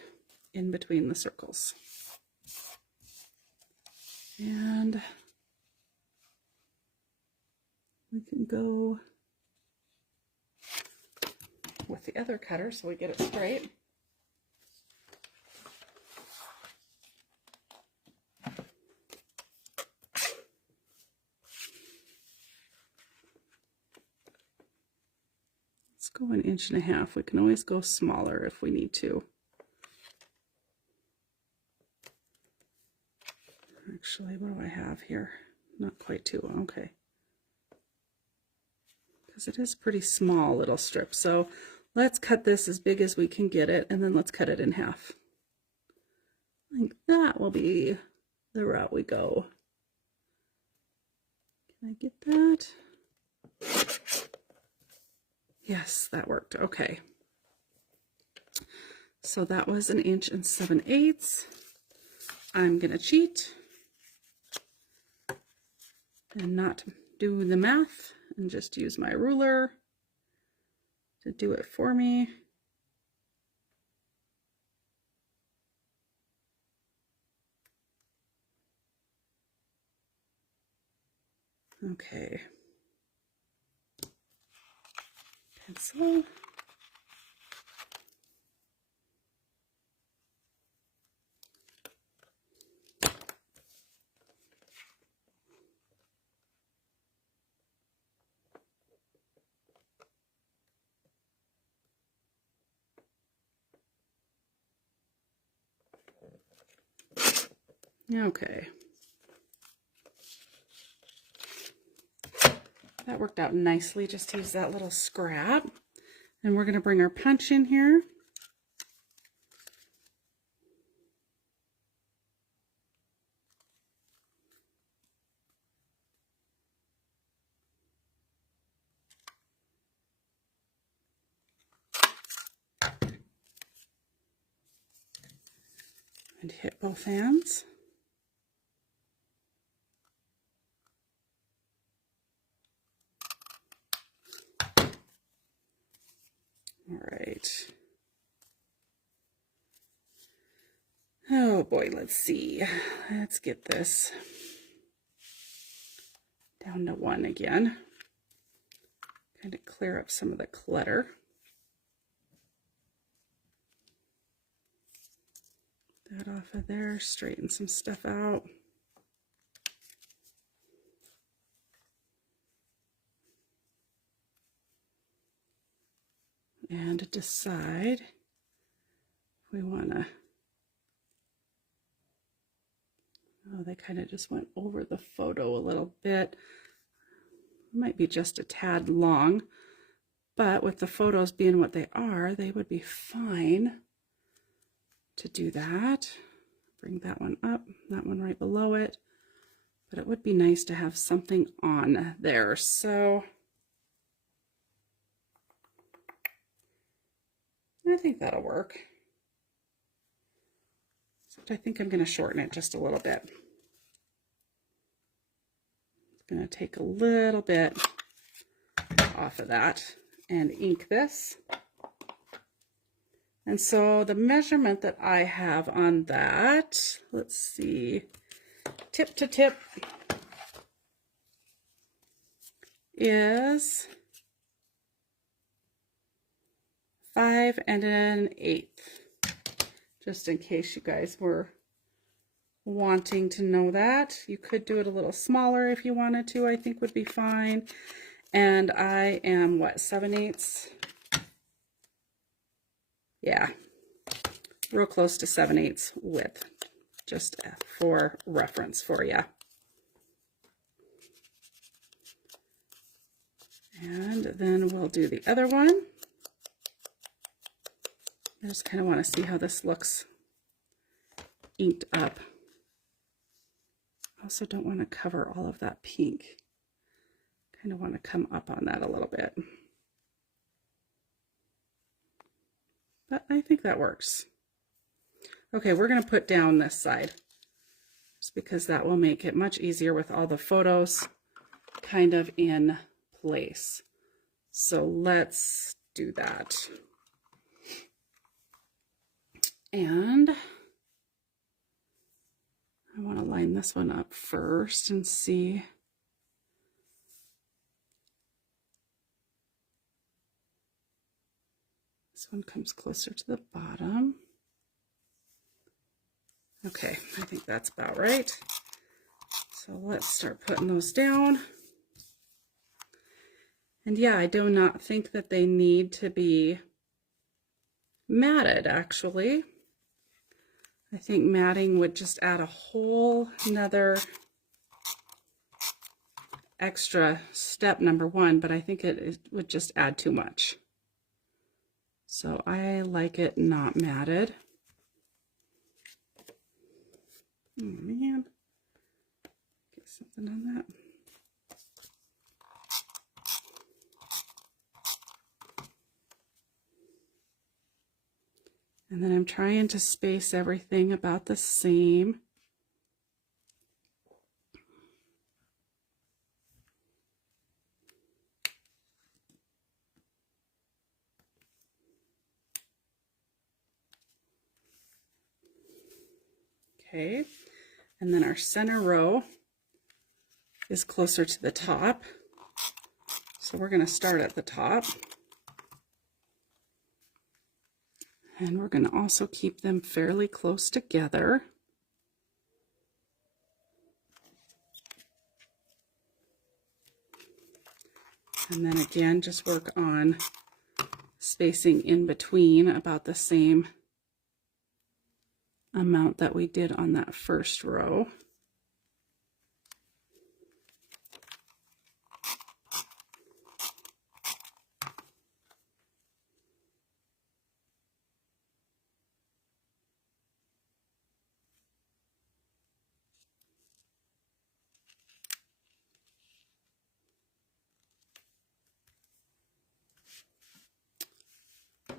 in between the circles. And we can go with the other cutter so we get it straight. Go 1.5 inches. We can always go smaller if we need to. Actually, what do I have here? Not quite 2, okay. Because it is pretty small little strip. So let's cut this as big as we can get it, and then let's cut it in half. I think that will be the route we go. Can I get that? Yes, that worked. Okay. So that was 1 7/8 inches. I'm going to cheat and not do the math and just use my ruler to do it for me. Okay. Pencil. Okay. That worked out nicely, just to use that little scrap. And we're going to bring our punch in here. And hit both ends. All right. Oh boy, let's see. Let's get this down to 1 again. Kind of clear up some of the clutter. That off of there, straighten some stuff out. And decide if we want to, oh, they kind of just went over the photo a little bit. Might be just a tad long, but with the photos being what they are, they would be fine to do that. Bring that one up, that one right below it, but it would be nice to have something on there. So I think that'll work. Except I think I'm going to shorten it just a little bit. I'm going to take a little bit off of that and ink this. And so the measurement that I have on that, let's see, tip to tip is 5 1/8, just in case you guys were wanting to know that. You could do it a little smaller if you wanted to, I think would be fine. And I am, what, 7/8? Yeah, real close to 7/8 width, just for reference for you. And then we'll do the other one. I just kind of want to see how this looks inked up. I also don't want to cover all of that pink. Kind of want to come up on that a little bit. But I think that works. Okay, we're going to put down this side, just because that will make it much easier with all the photos kind of in place. So let's do that. And I want to line this one up first and see. This one comes closer to the bottom. Okay, I think that's about right. So let's start putting those down. And yeah, I do not think that they need to be matted, actually. I think matting would just add a whole nother extra step, number one, but I think it would just add too much. So I like it not matted. Oh man, get something on that. And then I'm trying to space everything about the same. Okay, and then our center row is closer to the top. So we're going to start at the top. And we're going to also keep them fairly close together. And then again, just work on spacing in between about the same amount that we did on that first row.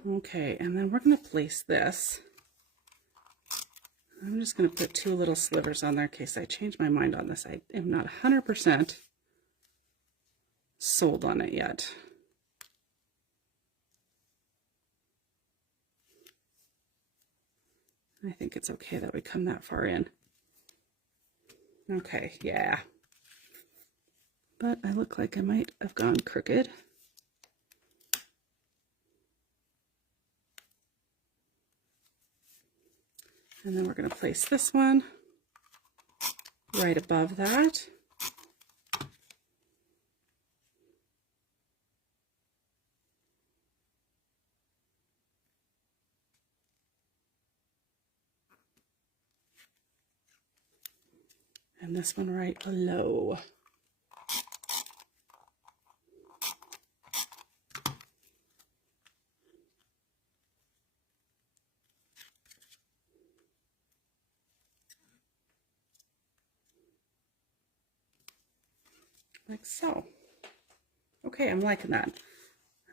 Okay, and then we're going to place this. I'm just going to put 2 little slivers on there in case I change my mind on this. I am not 100% sold on it yet. I think it's okay that we come that far in. Okay, yeah. But I look like I might have gone crooked. And then we're going to place this one right above that. And this one right below. Like so. Okay, I'm liking that.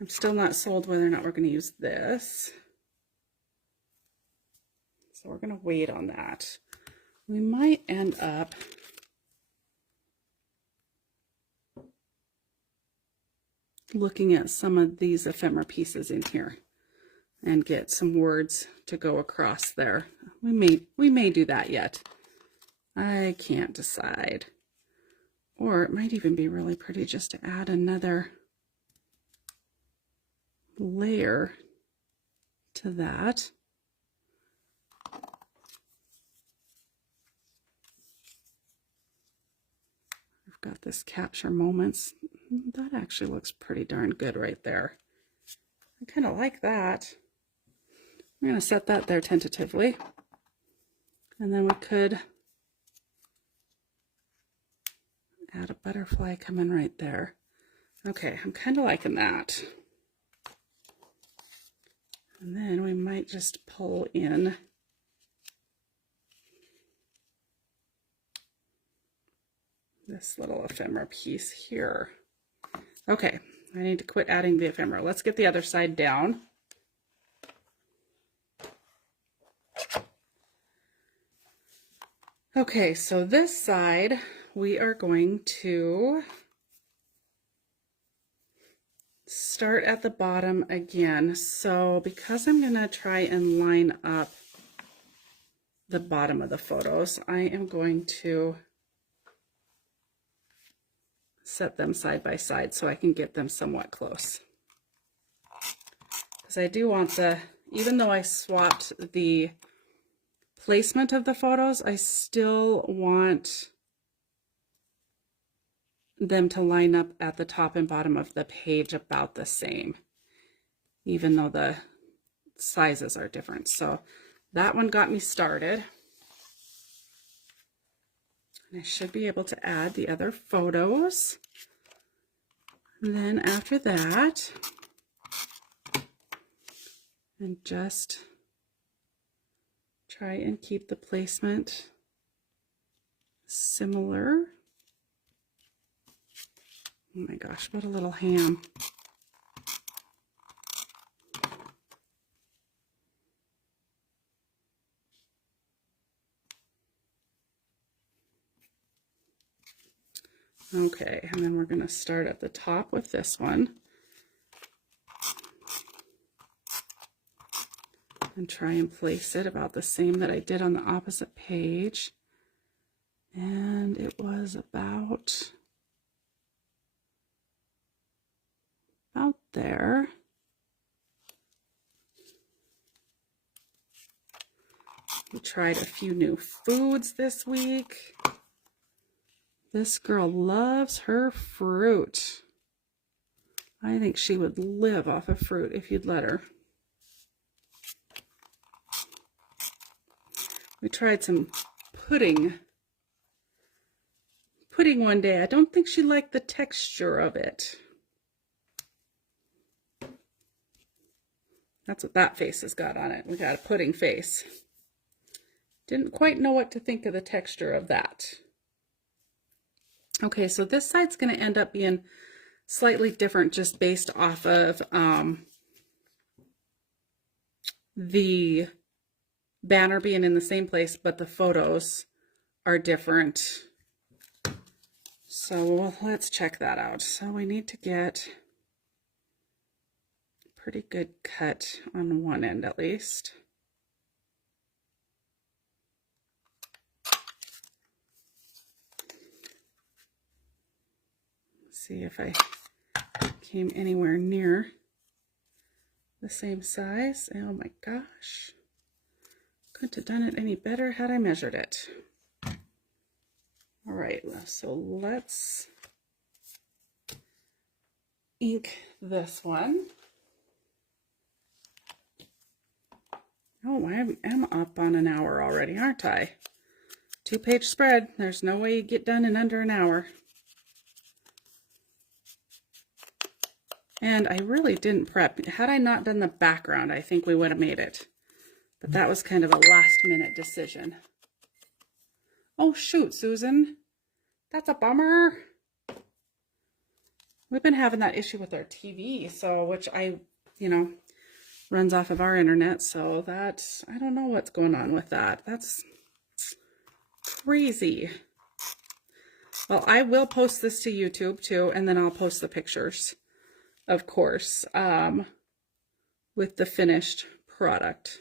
I'm still not sold whether or not we're going to use this. So we're going to wait on that. We might end up looking at some of these ephemera pieces in here and get some words to go across there. We may do that yet. I can't decide. Or it might even be really pretty just to add another layer to that. I've got this capture moments. That actually looks pretty darn good right there. I kind of like that. I'm going to set that there tentatively. And then we could add a butterfly coming right there. Okay, I'm kind of liking that. And then we might just pull in this little ephemera piece here. Okay, I need to quit adding the ephemera. Let's get the other side down. Okay, so this side we are going to start at the bottom again. So because I'm going to try and line up the bottom of the photos, I am going to set them side by side so I can get them somewhat close. Because I do want the, even though I swapped the placement of the photos, I still want them to line up at the top and bottom of the page about the same, even though the sizes are different. So that one got me started. And I should be able to add the other photos. And then after that, and just try and keep the placement similar. Oh my gosh, what a little ham. Okay, and then we're going to start at the top with this one. And try and place it about the same that I did on the opposite page. And it was about there. We tried a few new foods this week. This girl loves her fruit. I think she would live off of fruit if you'd let her. We tried some pudding one day. I don't think she liked the texture of it. That's what that face has got on it. We got a pudding face. Didn't quite know what to think of the texture of that. Okay, so this side's going to end up being slightly different just based off of the banner being in the same place, but the photos are different. So let's check that out. So we need to get a pretty good cut on one end at least. See if I came anywhere near the same size. Oh my gosh. Couldn't have done it any better had I measured it. All right, so let's ink this one. Oh, I am up on an hour already, aren't I? 2-page spread. There's no way you get done in under an hour. And I really didn't prep. Had I not done the background, I think we would have made it. But that was kind of a last-minute decision. Oh, shoot, Susan. That's a bummer. We've been having that issue with our TV, so which runs off of our internet. So that's, I don't know what's going on with that. That's crazy. Well, I will post this to YouTube too, and then I'll post the pictures, of course, with the finished product.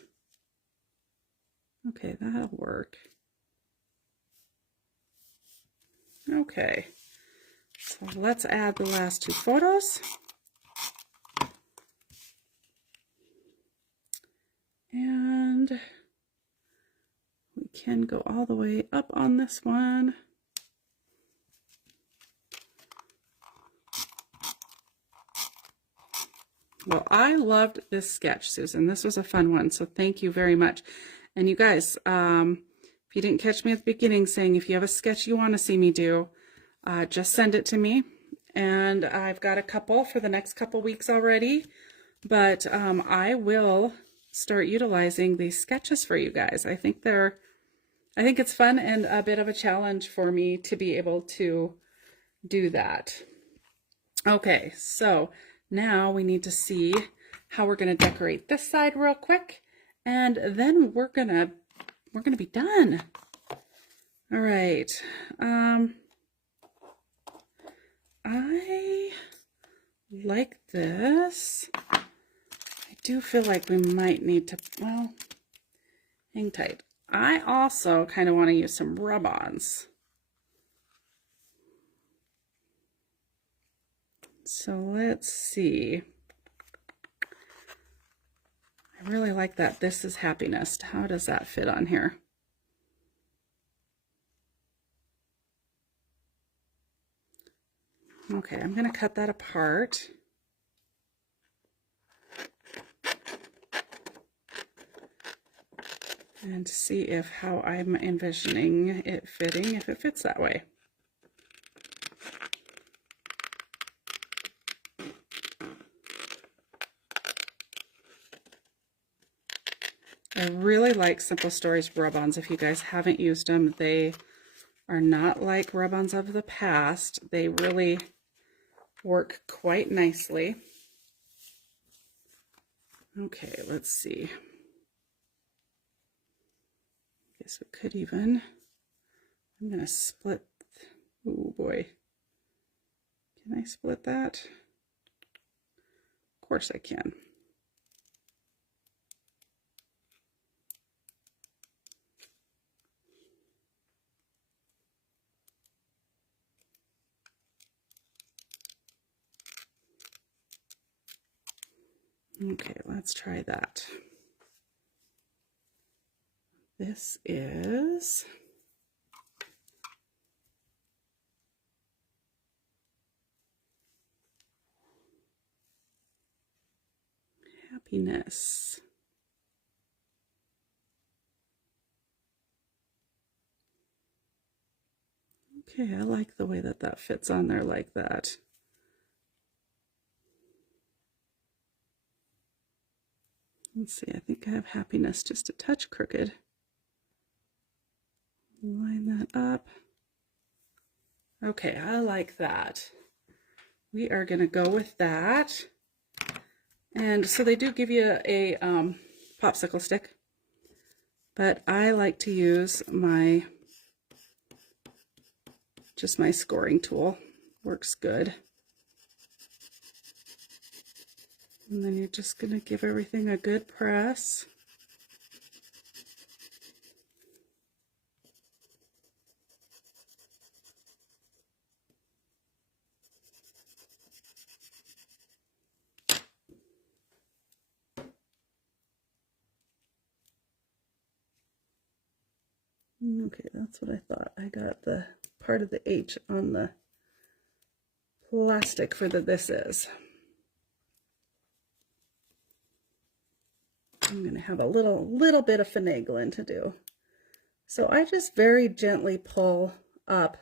Okay, that'll work. Okay, so let's add the last 2 photos. And we can go all the way up on this one. Well, I loved this sketch, Susan. This was a fun one, so thank you very much. And you guys, if you didn't catch me at the beginning saying if you have a sketch you want to see me do, just send it to me. And I've got a couple for the next couple weeks already, but I will start utilizing these sketches for you guys. I think it's fun and a bit of a challenge for me to be able to do that. Okay, so now we need to see how we're going to decorate this side real quick, and then we're gonna be done. All right. I like this. I do feel like we might need to, well, hang tight. I also kind of want to use some rub-ons. So let's see. I really like that. This is happiness. How does that fit on here? Okay, I'm going to cut that apart. And see if how I'm envisioning it fitting, if it fits that way. I really like Simple Stories rub-ons. If you guys haven't used them, they are not like rub-ons of the past. They really work quite nicely. Okay, let's see. I guess we could even, I'm going to split, oh boy. Can I split that? Of course I can. Okay, let's try that. This is happiness. Okay, I like the way that that fits on there like that. Let's see, I think I have happiness just a touch crooked. Line that up. Okay, I like that. We are going to go with that. And so they do give you a popsicle stick. But I like to use just my scoring tool. Works good. And then you're just going to give everything a good press. Okay, that's what I thought. I got the part of the H on the plastic for the this is. I'm going to have a little bit of finagling to do. So I just very gently pull up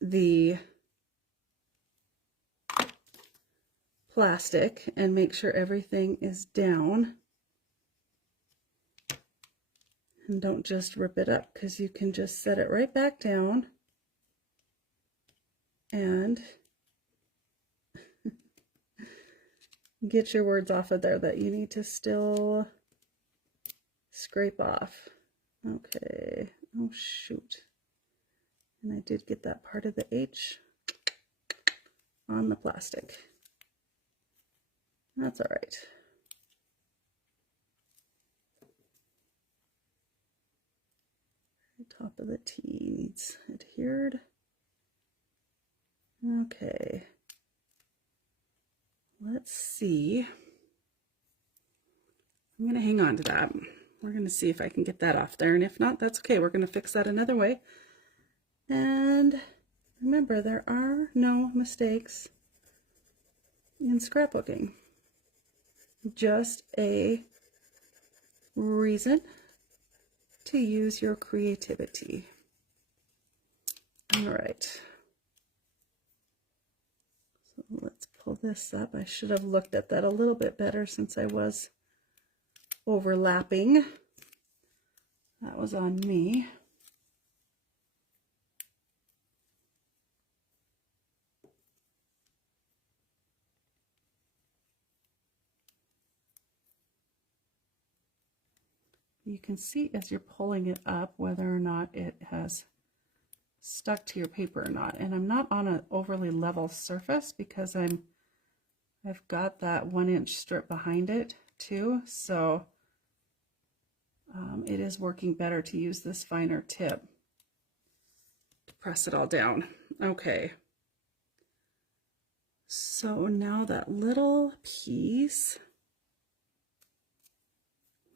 the plastic and make sure everything is down. And don't just rip it up, because you can just set it right back down and get your words off of there that you need to still scrape off. Okay. Oh, shoot. And I did get that part of the H on the plastic. That's all right. The top of the T needs adhered. Okay. Let's see. I'm going to hang on to that. We're going to see if I can get that off there. And if not, that's okay. We're going to fix that another way. And remember, there are no mistakes in scrapbooking. Just a reason to use your creativity. All right. So let's pull this up. I should have looked at that a little bit better since I was overlapping. That was on me. You can see as you're pulling it up whether or not it has stuck to your paper or not. And I'm not on an overly level surface because I've got that 1-inch strip behind it too. So it is working better to use this finer tip to press it all down. Okay. So now that little piece,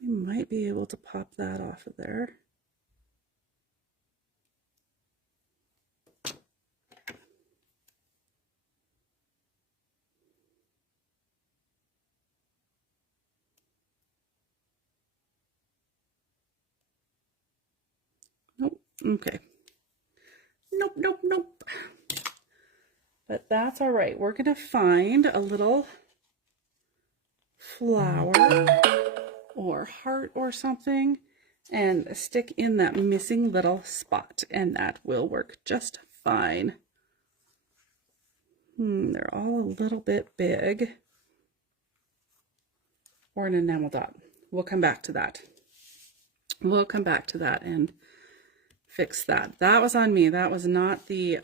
we might be able to pop that off of there. Nope. Okay. Nope, nope, nope. But that's all right. We're going to find a little flower or heart or something and stick in that missing little spot, and that will work just fine. They're all a little bit big. Or an enamel dot. We'll come back to that. We'll come back to that and fix that. That was on me. That was not the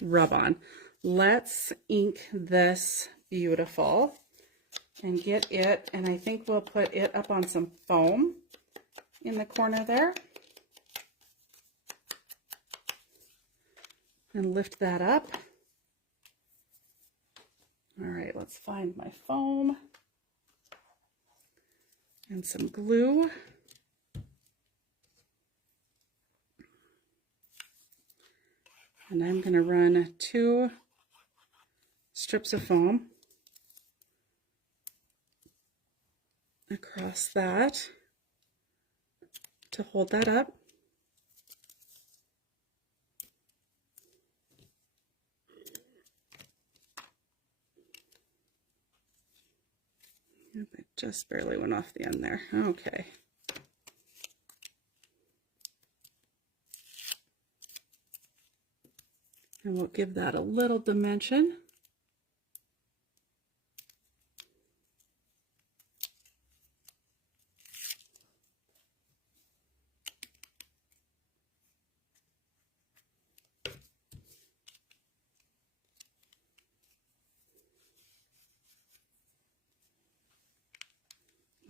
rub-on. Let's ink this beautiful and get it, and I think we'll put it up on some foam in the corner there. And lift that up. All right, let's find my foam and some glue. And I'm going to run 2 strips of foam across that to hold that up. Yep, it just barely went off the end there. Okay. And we'll give that a little dimension.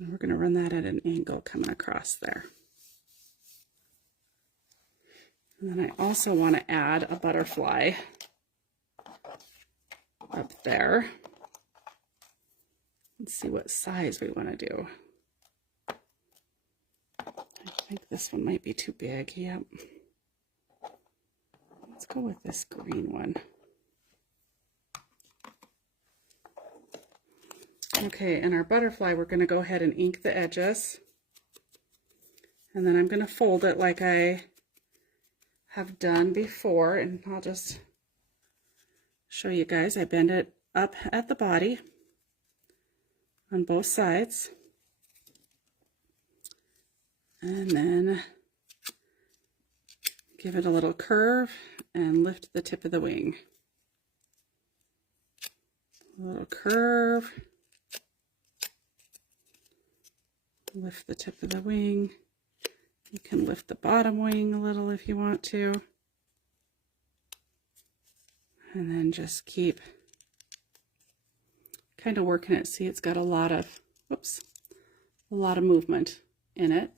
And we're going to run that at an angle coming across there. And then I also want to add a butterfly up there. Let's see what size we want to do. I think this one might be too big. Yep. Let's go with this green one. Okay, and our butterfly, we're going to go ahead and ink the edges. And then I'm going to fold it like I have done before, and I'll just show you guys. I bend it up at the body on both sides, and then give it a little curve and lift the tip of the wing. A little curve, lift the tip of the wing. You can lift the bottom wing a little if you want to. And then just keep kind of working it. See, it's got a lot of, whoops, a lot of movement in it.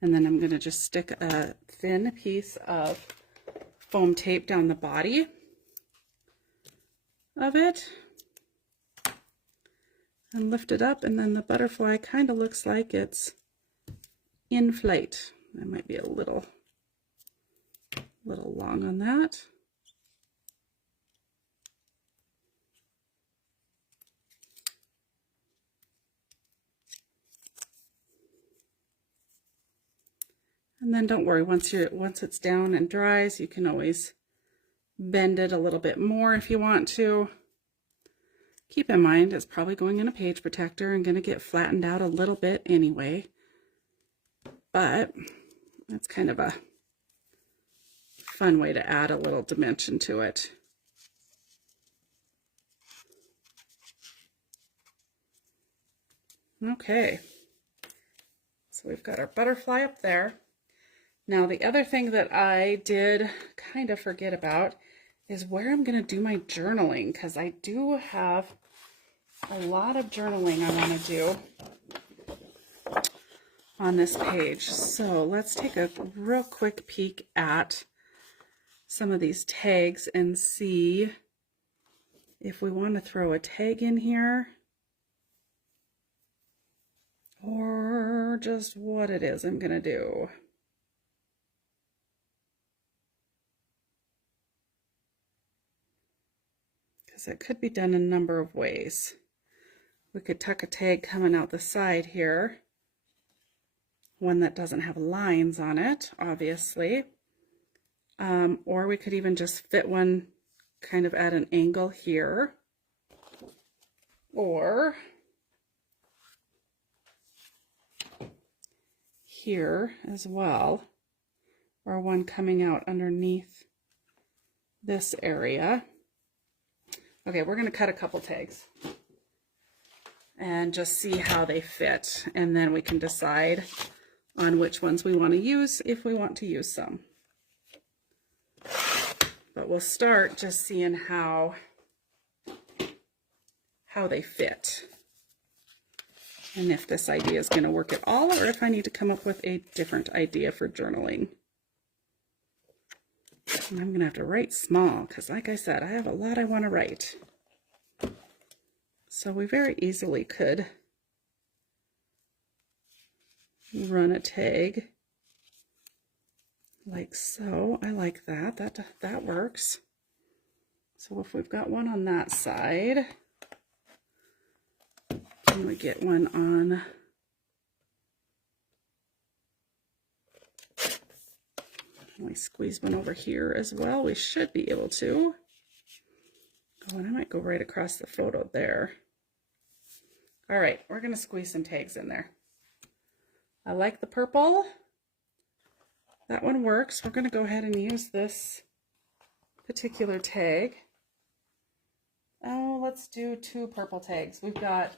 And then I'm going to just stick a thin piece of foam tape down the body of it and lift it up, and then the butterfly kind of looks like it's in flight. That might be a little long on that. And then don't worry, once it's down and dries, you can always bend it a little bit more if you want to. Keep in mind, it's probably going in a page protector and going to get flattened out a little bit anyway. But it's kind of a fun way to add a little dimension to it. Okay, so we've got our butterfly up there. Now the other thing that I did kind of forget about is where I'm going to do my journaling, because I do have a lot of journaling I want to do on this page. So let's take a real quick peek at some of these tags and see if we want to throw a tag in here or just what it is I'm going to do. Because it could be done in a number of ways. We could tuck a tag coming out the side here, one that doesn't have lines on it, obviously, or we could even just fit one kind of at an angle here, or here as well, or one coming out underneath this area. Okay, we're going to cut a couple tags and just see how they fit, and then we can decide on which ones we want to use if we want to use some. But we'll start just seeing how they fit, and if this idea is going to work at all, or if I need to come up with a different idea for journaling. And I'm going to have to write small because, like I said, I have a lot I want to write. So we very easily could run a tag like so. I like that. That works. So if we've got one on that side, can we get one on can we squeeze one over here as well? We should be able to. Oh, and I might go right across the photo there. All right, we're going to squeeze some tags in there. I like the purple. That one works. We're going to go ahead and use this particular tag. Oh, let's do 2 purple tags. We've got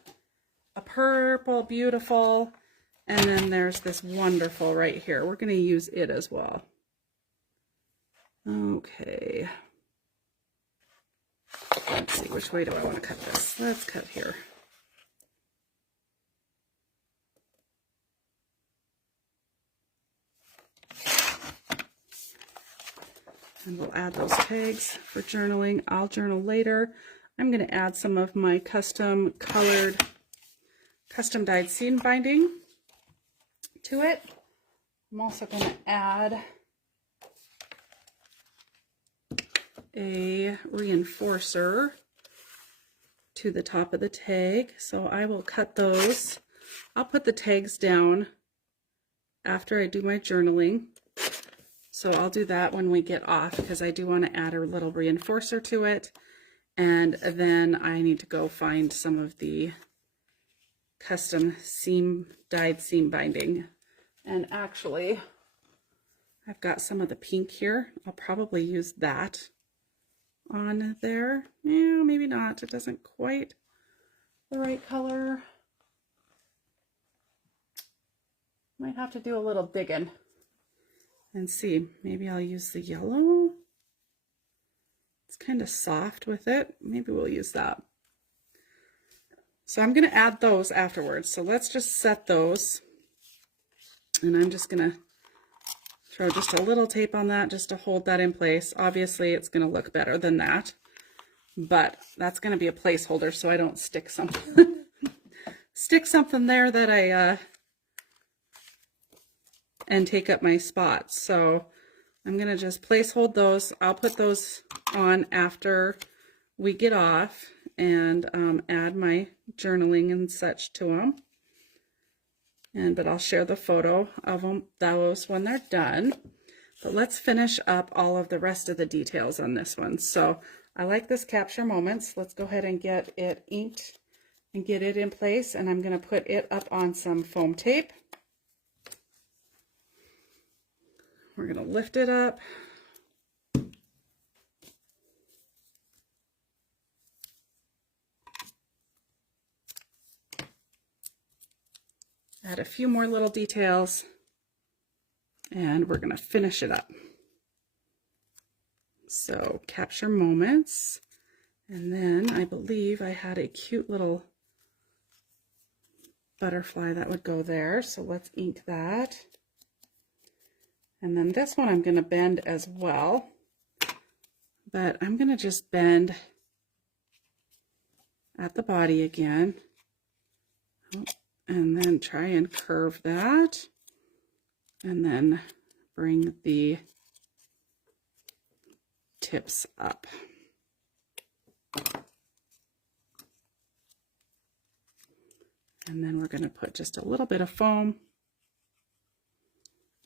a purple, beautiful, and then there's this wonderful right here. We're going to use it as well. Okay. Let's see, which way do I want to cut this? Let's cut here. And we'll add those tags for journaling. I'll journal later. I'm going to add some of my custom dyed seam binding to it. I'm also going to add a reinforcer to the top of the tag. So I will cut those. I'll put the tags down after I do my journaling. So I'll do that when we get off because I do want to add a little reinforcer to it. And then I need to go find some of the custom dyed seam binding. And actually, I've got some of the pink here. I'll probably use that on there. Yeah, maybe not. It doesn't quite the right color. Might have to do a little digging and see. Maybe I'll use the yellow. It's kind of soft with it. Maybe we'll use that. So I'm going to add those afterwards. So let's just set those. And I'm just going to throw just a little tape on that just to hold that in place. Obviously, it's going to look better than that. But that's going to be a placeholder so I don't stick something, stick something there that and take up my spots. So I'm going to just place hold those. I'll put those on after we get off and add my journaling and such to them. But I'll share the photo of those when they're done. But let's finish up all of the rest of the details on this one. So I like this capture moments. Let's go ahead and get it inked and get it in place. And I'm going to put it up on some foam tape. We're going to lift it up. Add a few more little details, and we're going to finish it up. So capture moments, and then I believe I had a cute little butterfly that would go there. So let's ink that. And then this one I'm going to bend as well, but I'm going to just bend at the body again. And then try and curve that, and then bring the tips up. And then we're going to put just a little bit of foam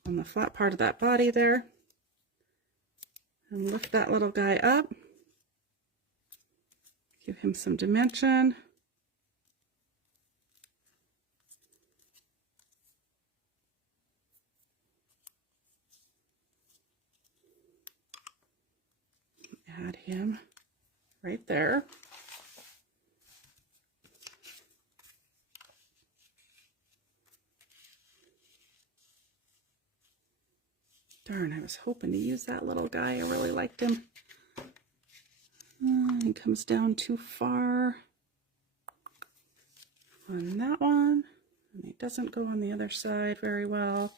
on the flat part of that body there, and lift that little guy up, give him some dimension. Add him right there. Darn, I was hoping to use that little guy. I really liked him. He comes down too far on that one, and he doesn't go on the other side very well.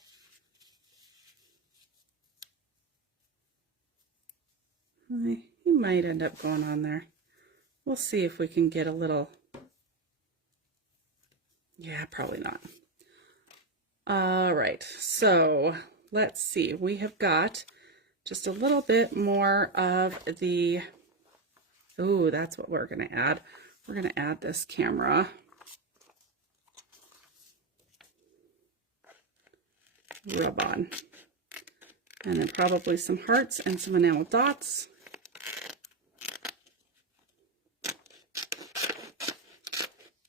He might end up going on there. We'll see if we can get a little. Yeah, probably not. All right, so let's see. We have got just a little bit more of the, oh, that's what we're going to add. We're going to add this camera. Rub on. And then probably some hearts and some enamel dots.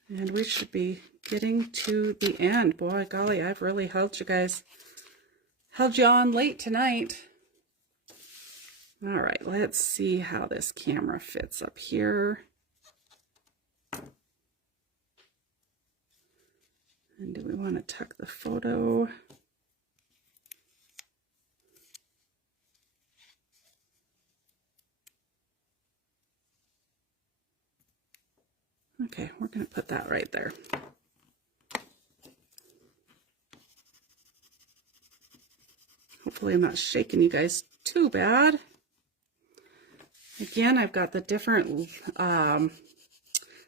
And we should be getting to the end. Boy, golly, I've really held you on late tonight. All right, let's see how this camera fits up here. And do we want to tuck the photo? Okay, we're going to put that right there. Hopefully I'm not shaking you guys too bad. Again, I've got the different,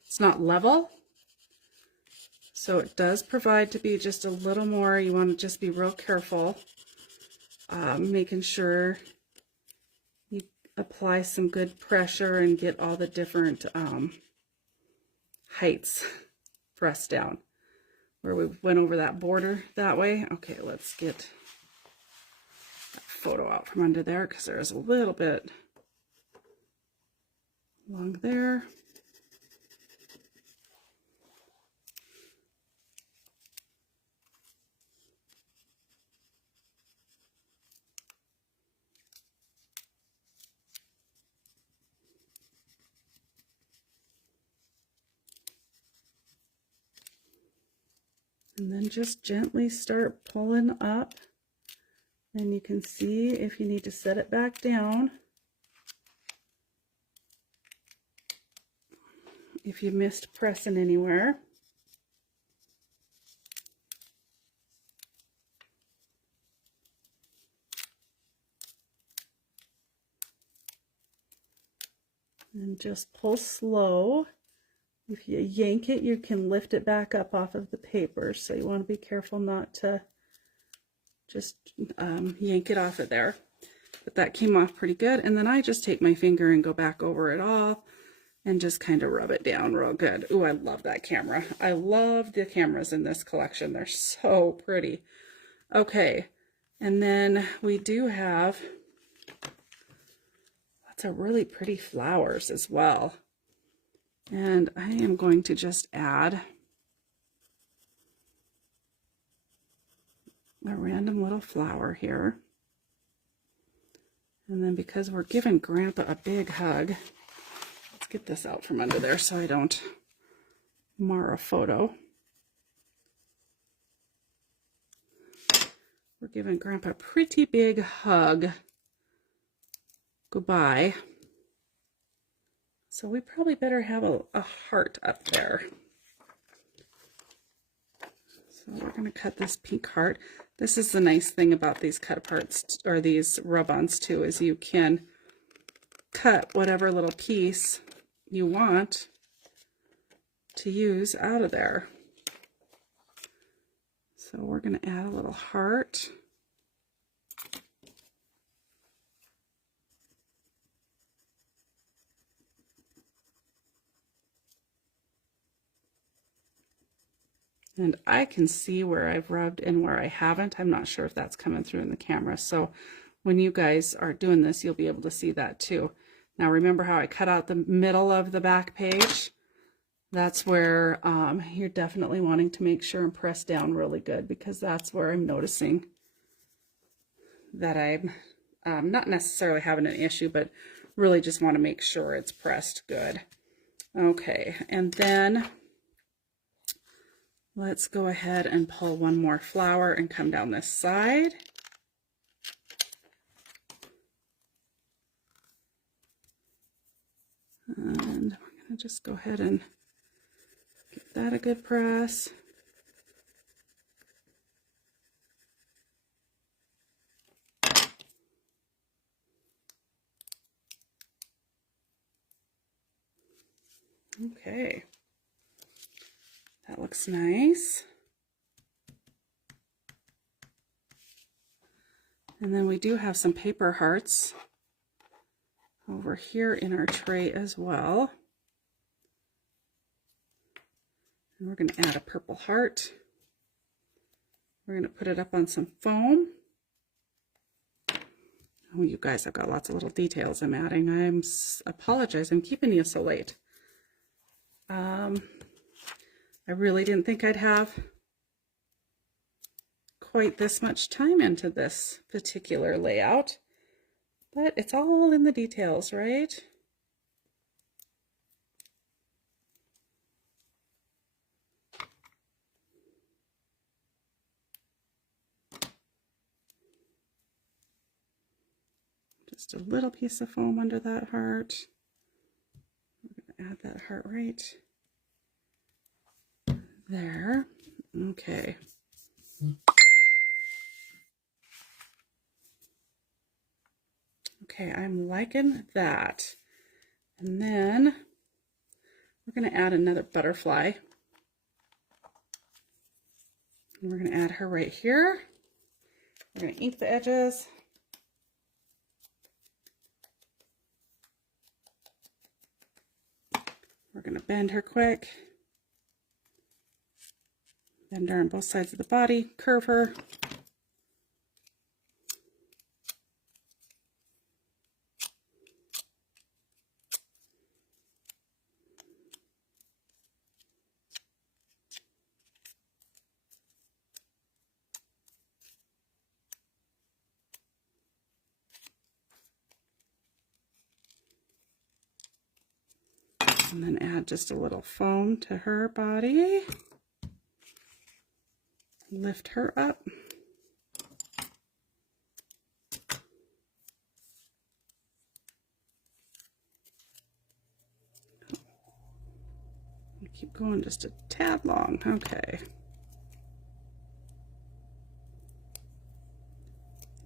it's not level, so it does provide to be just a little more. You want to just be real careful, making sure you apply some good pressure and get all the different heights pressed down. Where we went over that border that way. Okay, let's get that photo out from under there because there's a little bit along there. And then just gently start pulling up, and you can see if you need to set it back down. If you missed pressing anywhere. And just pull slow. If you yank it, you can lift it back up off of the paper. So you want to be careful not to just yank it off of there. But that came off pretty good. And then I just take my finger and go back over it all and just kind of rub it down real good. Ooh, I love that camera. I love the cameras in this collection. They're so pretty. Okay, and then we do have lots of really pretty flowers as well. And I am going to just add a random little flower here. And then because we're giving Grandpa a big hug, let's get this out from under there so I don't mar a photo. We're giving Grandpa a pretty big hug goodbye. So we probably better have a heart up there. So we're going to cut this pink heart. This is the nice thing about these cut aparts, or these rub-ons too, is you can cut whatever little piece you want to use out of there. So we're going to add a little heart. And I can see where I've rubbed and where I haven't. I'm not sure if that's coming through in the camera. So when you guys are doing this, you'll be able to see that too. Now remember how I cut out the middle of the back page? That's where you're definitely wanting to make sure and press down really good, because that's where I'm noticing that I'm not necessarily having an issue, but really just want to make sure it's pressed good. Okay, and then let's go ahead and pull one more flower and come down this side. And we're going to just go ahead and give that a good press. Okay. That looks nice. And then we do have some paper hearts over here in our tray as well. And we're going to add a purple heart. We're going to put it up on some foam. Oh, you guys, I've got lots of little details I'm adding. I apologize, I'm keeping you so late. I really didn't think I'd have quite this much time into this particular layout, but it's all in the details, right? Just a little piece of foam under that heart. We're going to add that heart right there. Okay. Okay, I'm liking that. And then we're going to add another butterfly. And we're going to add her right here. We're going to ink the edges. We're going to bend her quick. Bend her on both sides of the body, curve her. And then add just a little foam to her body. Lift her up. Keep going just a tad long. Okay.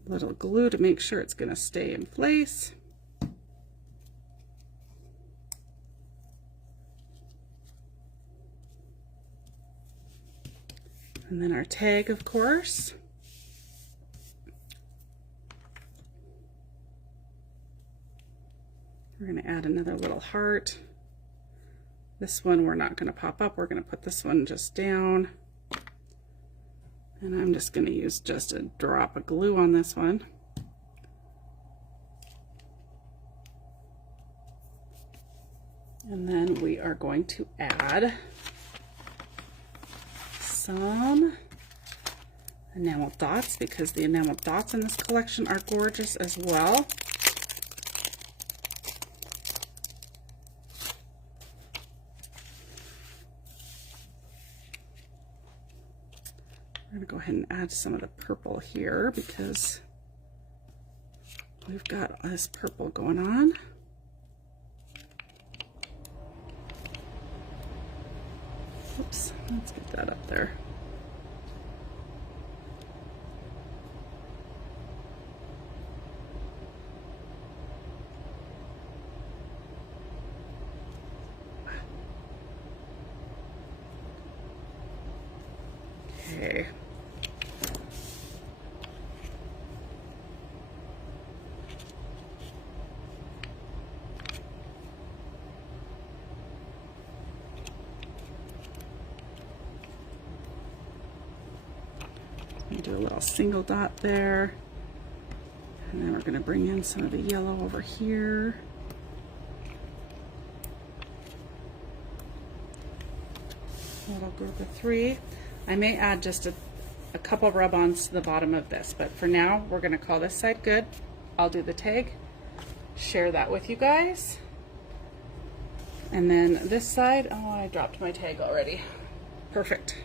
A little glue to make sure it's going to stay in place. And then our tag, of course. We're going to add another little heart. This one we're not going to pop up. We're going to put this one just down. And I'm just going to use just a drop of glue on this one. And then we are going to add some enamel dots, because the enamel dots in this collection are gorgeous as well. We're going to go ahead and add some of the purple here because we've got this purple going on. Oops, let's get that up there. Okay. Do a little single dot there, and then we're going to bring in some of the yellow over here. A little group of 3. I may add just a couple rub-ons to the bottom of this, but for now we're going to call this side good. I'll do the tag, share that with you guys, and then this side, oh, I dropped my tag already. Perfect.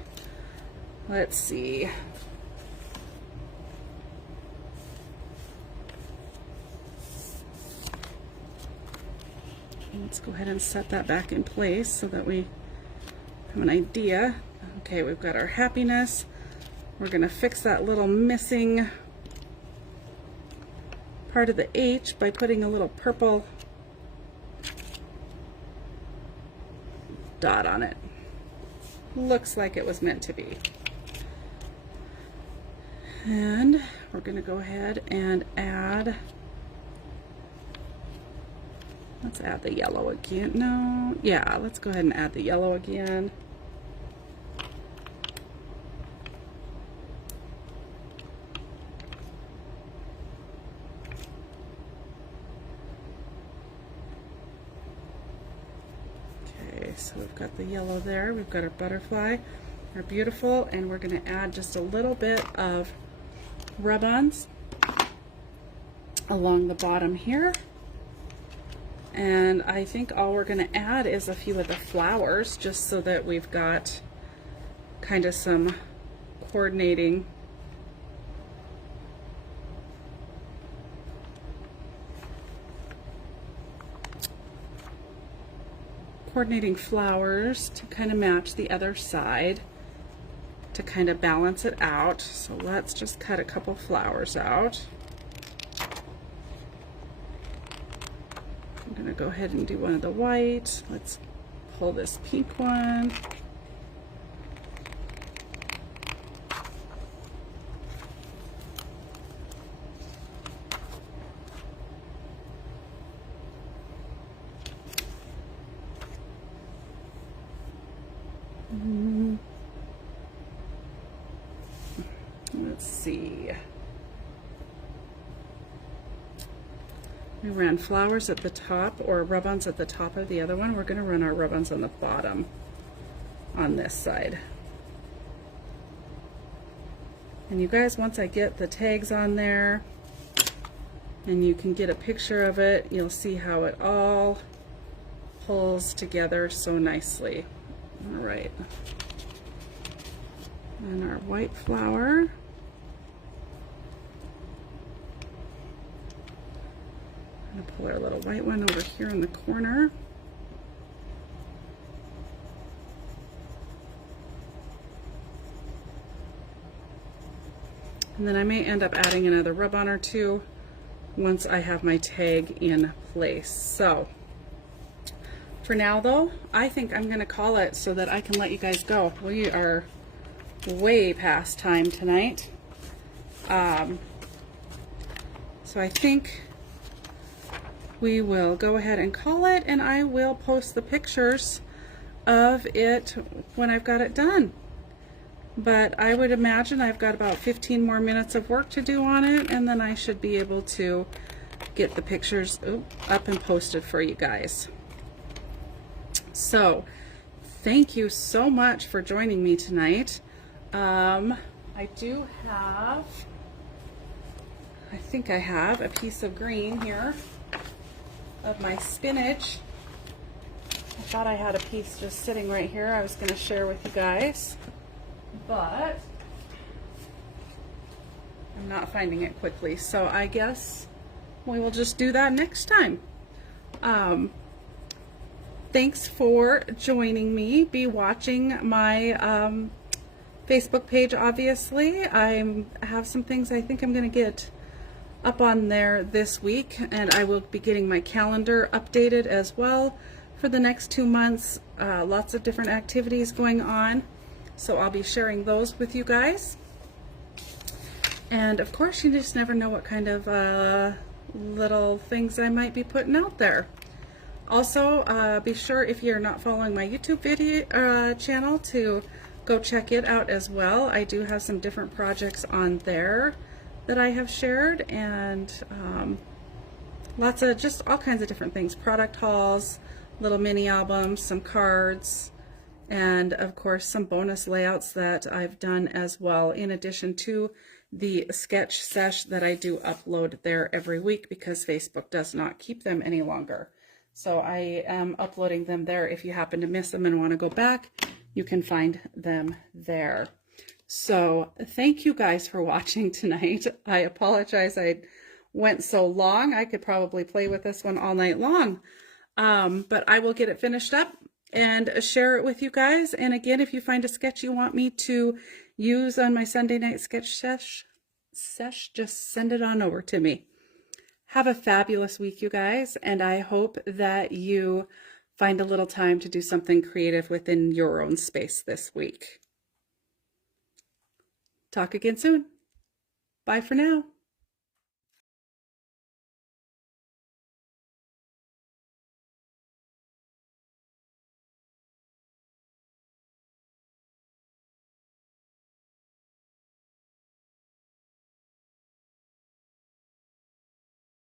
Let's see. Let's go ahead and set that back in place so that we have an idea. Okay, we've got our happiness. We're going to fix that little missing part of the H by putting a little purple dot on it. Looks like it was meant to be. And we're going to go ahead and add, let's add the yellow again. No, yeah, let's go ahead and add the yellow again. Okay, so we've got the yellow there. We've got our butterfly, our beautiful, and we're going to add just a little bit of rub-ons along the bottom here. And I think all we're going to add is a few of the flowers, just so that we've got kind of some coordinating flowers to kind of match the other side, to kind of balance it out. So let's just cut a couple flowers out. gonna go ahead and do one of the white. Let's pull this pink one. Let's see. We ran flowers at the top, or rub-ons at the top of the other one. We're going to run our rub-ons on the bottom on this side. And you guys, once I get the tags on there and you can get a picture of it, you'll see how it all pulls together so nicely. All right. And our white flower. I'm gonna pull our little white one over here in the corner. And then I may end up adding another rub-on or two once I have my tag in place. So for now though, I think I'm gonna call it so that I can let you guys go. We are way past time tonight. So I think we will go ahead and call it, and I will post the pictures of it when I've got it done. But I would imagine I've got about 15 more minutes of work to do on it, and then I should be able to get the pictures up and posted for you guys. So thank you so much for joining me tonight. I do have, I think I have a piece of green here of my spinach. I thought I had a piece just sitting right here I was going to share with you guys, but I'm not finding it quickly, so I guess we will just do that next time. Thanks for joining me. Be watching my Facebook page, obviously. I have some things I think I'm going to get up on there this week, and I will be getting my calendar updated as well for the next 2 months. Lots of different activities going on, so I'll be sharing those with you guys. And of course, you just never know what kind of little things I might be putting out there. Also, be sure, if you're not following my YouTube video channel, to go check it out as well. I do have some different projects on there that I have shared, and lots of just all kinds of different things, product hauls, little mini albums, some cards, and of course some bonus layouts that I've done as well, in addition to the sketch sesh that I do upload there every week, because Facebook does not keep them any longer. So I am uploading them there. If you happen to miss them and want to go back, you can find them there. So thank you guys for watching tonight. I apologize I went so long. I could probably play with this one all night long. But I will get it finished up and share it with you guys. And again, if you find a sketch you want me to use on my Sunday night sketch sesh, just send it on over to me. Have a fabulous week, you guys, and I hope that you find a little time to do something creative within your own space this week. Talk again soon. Bye for now.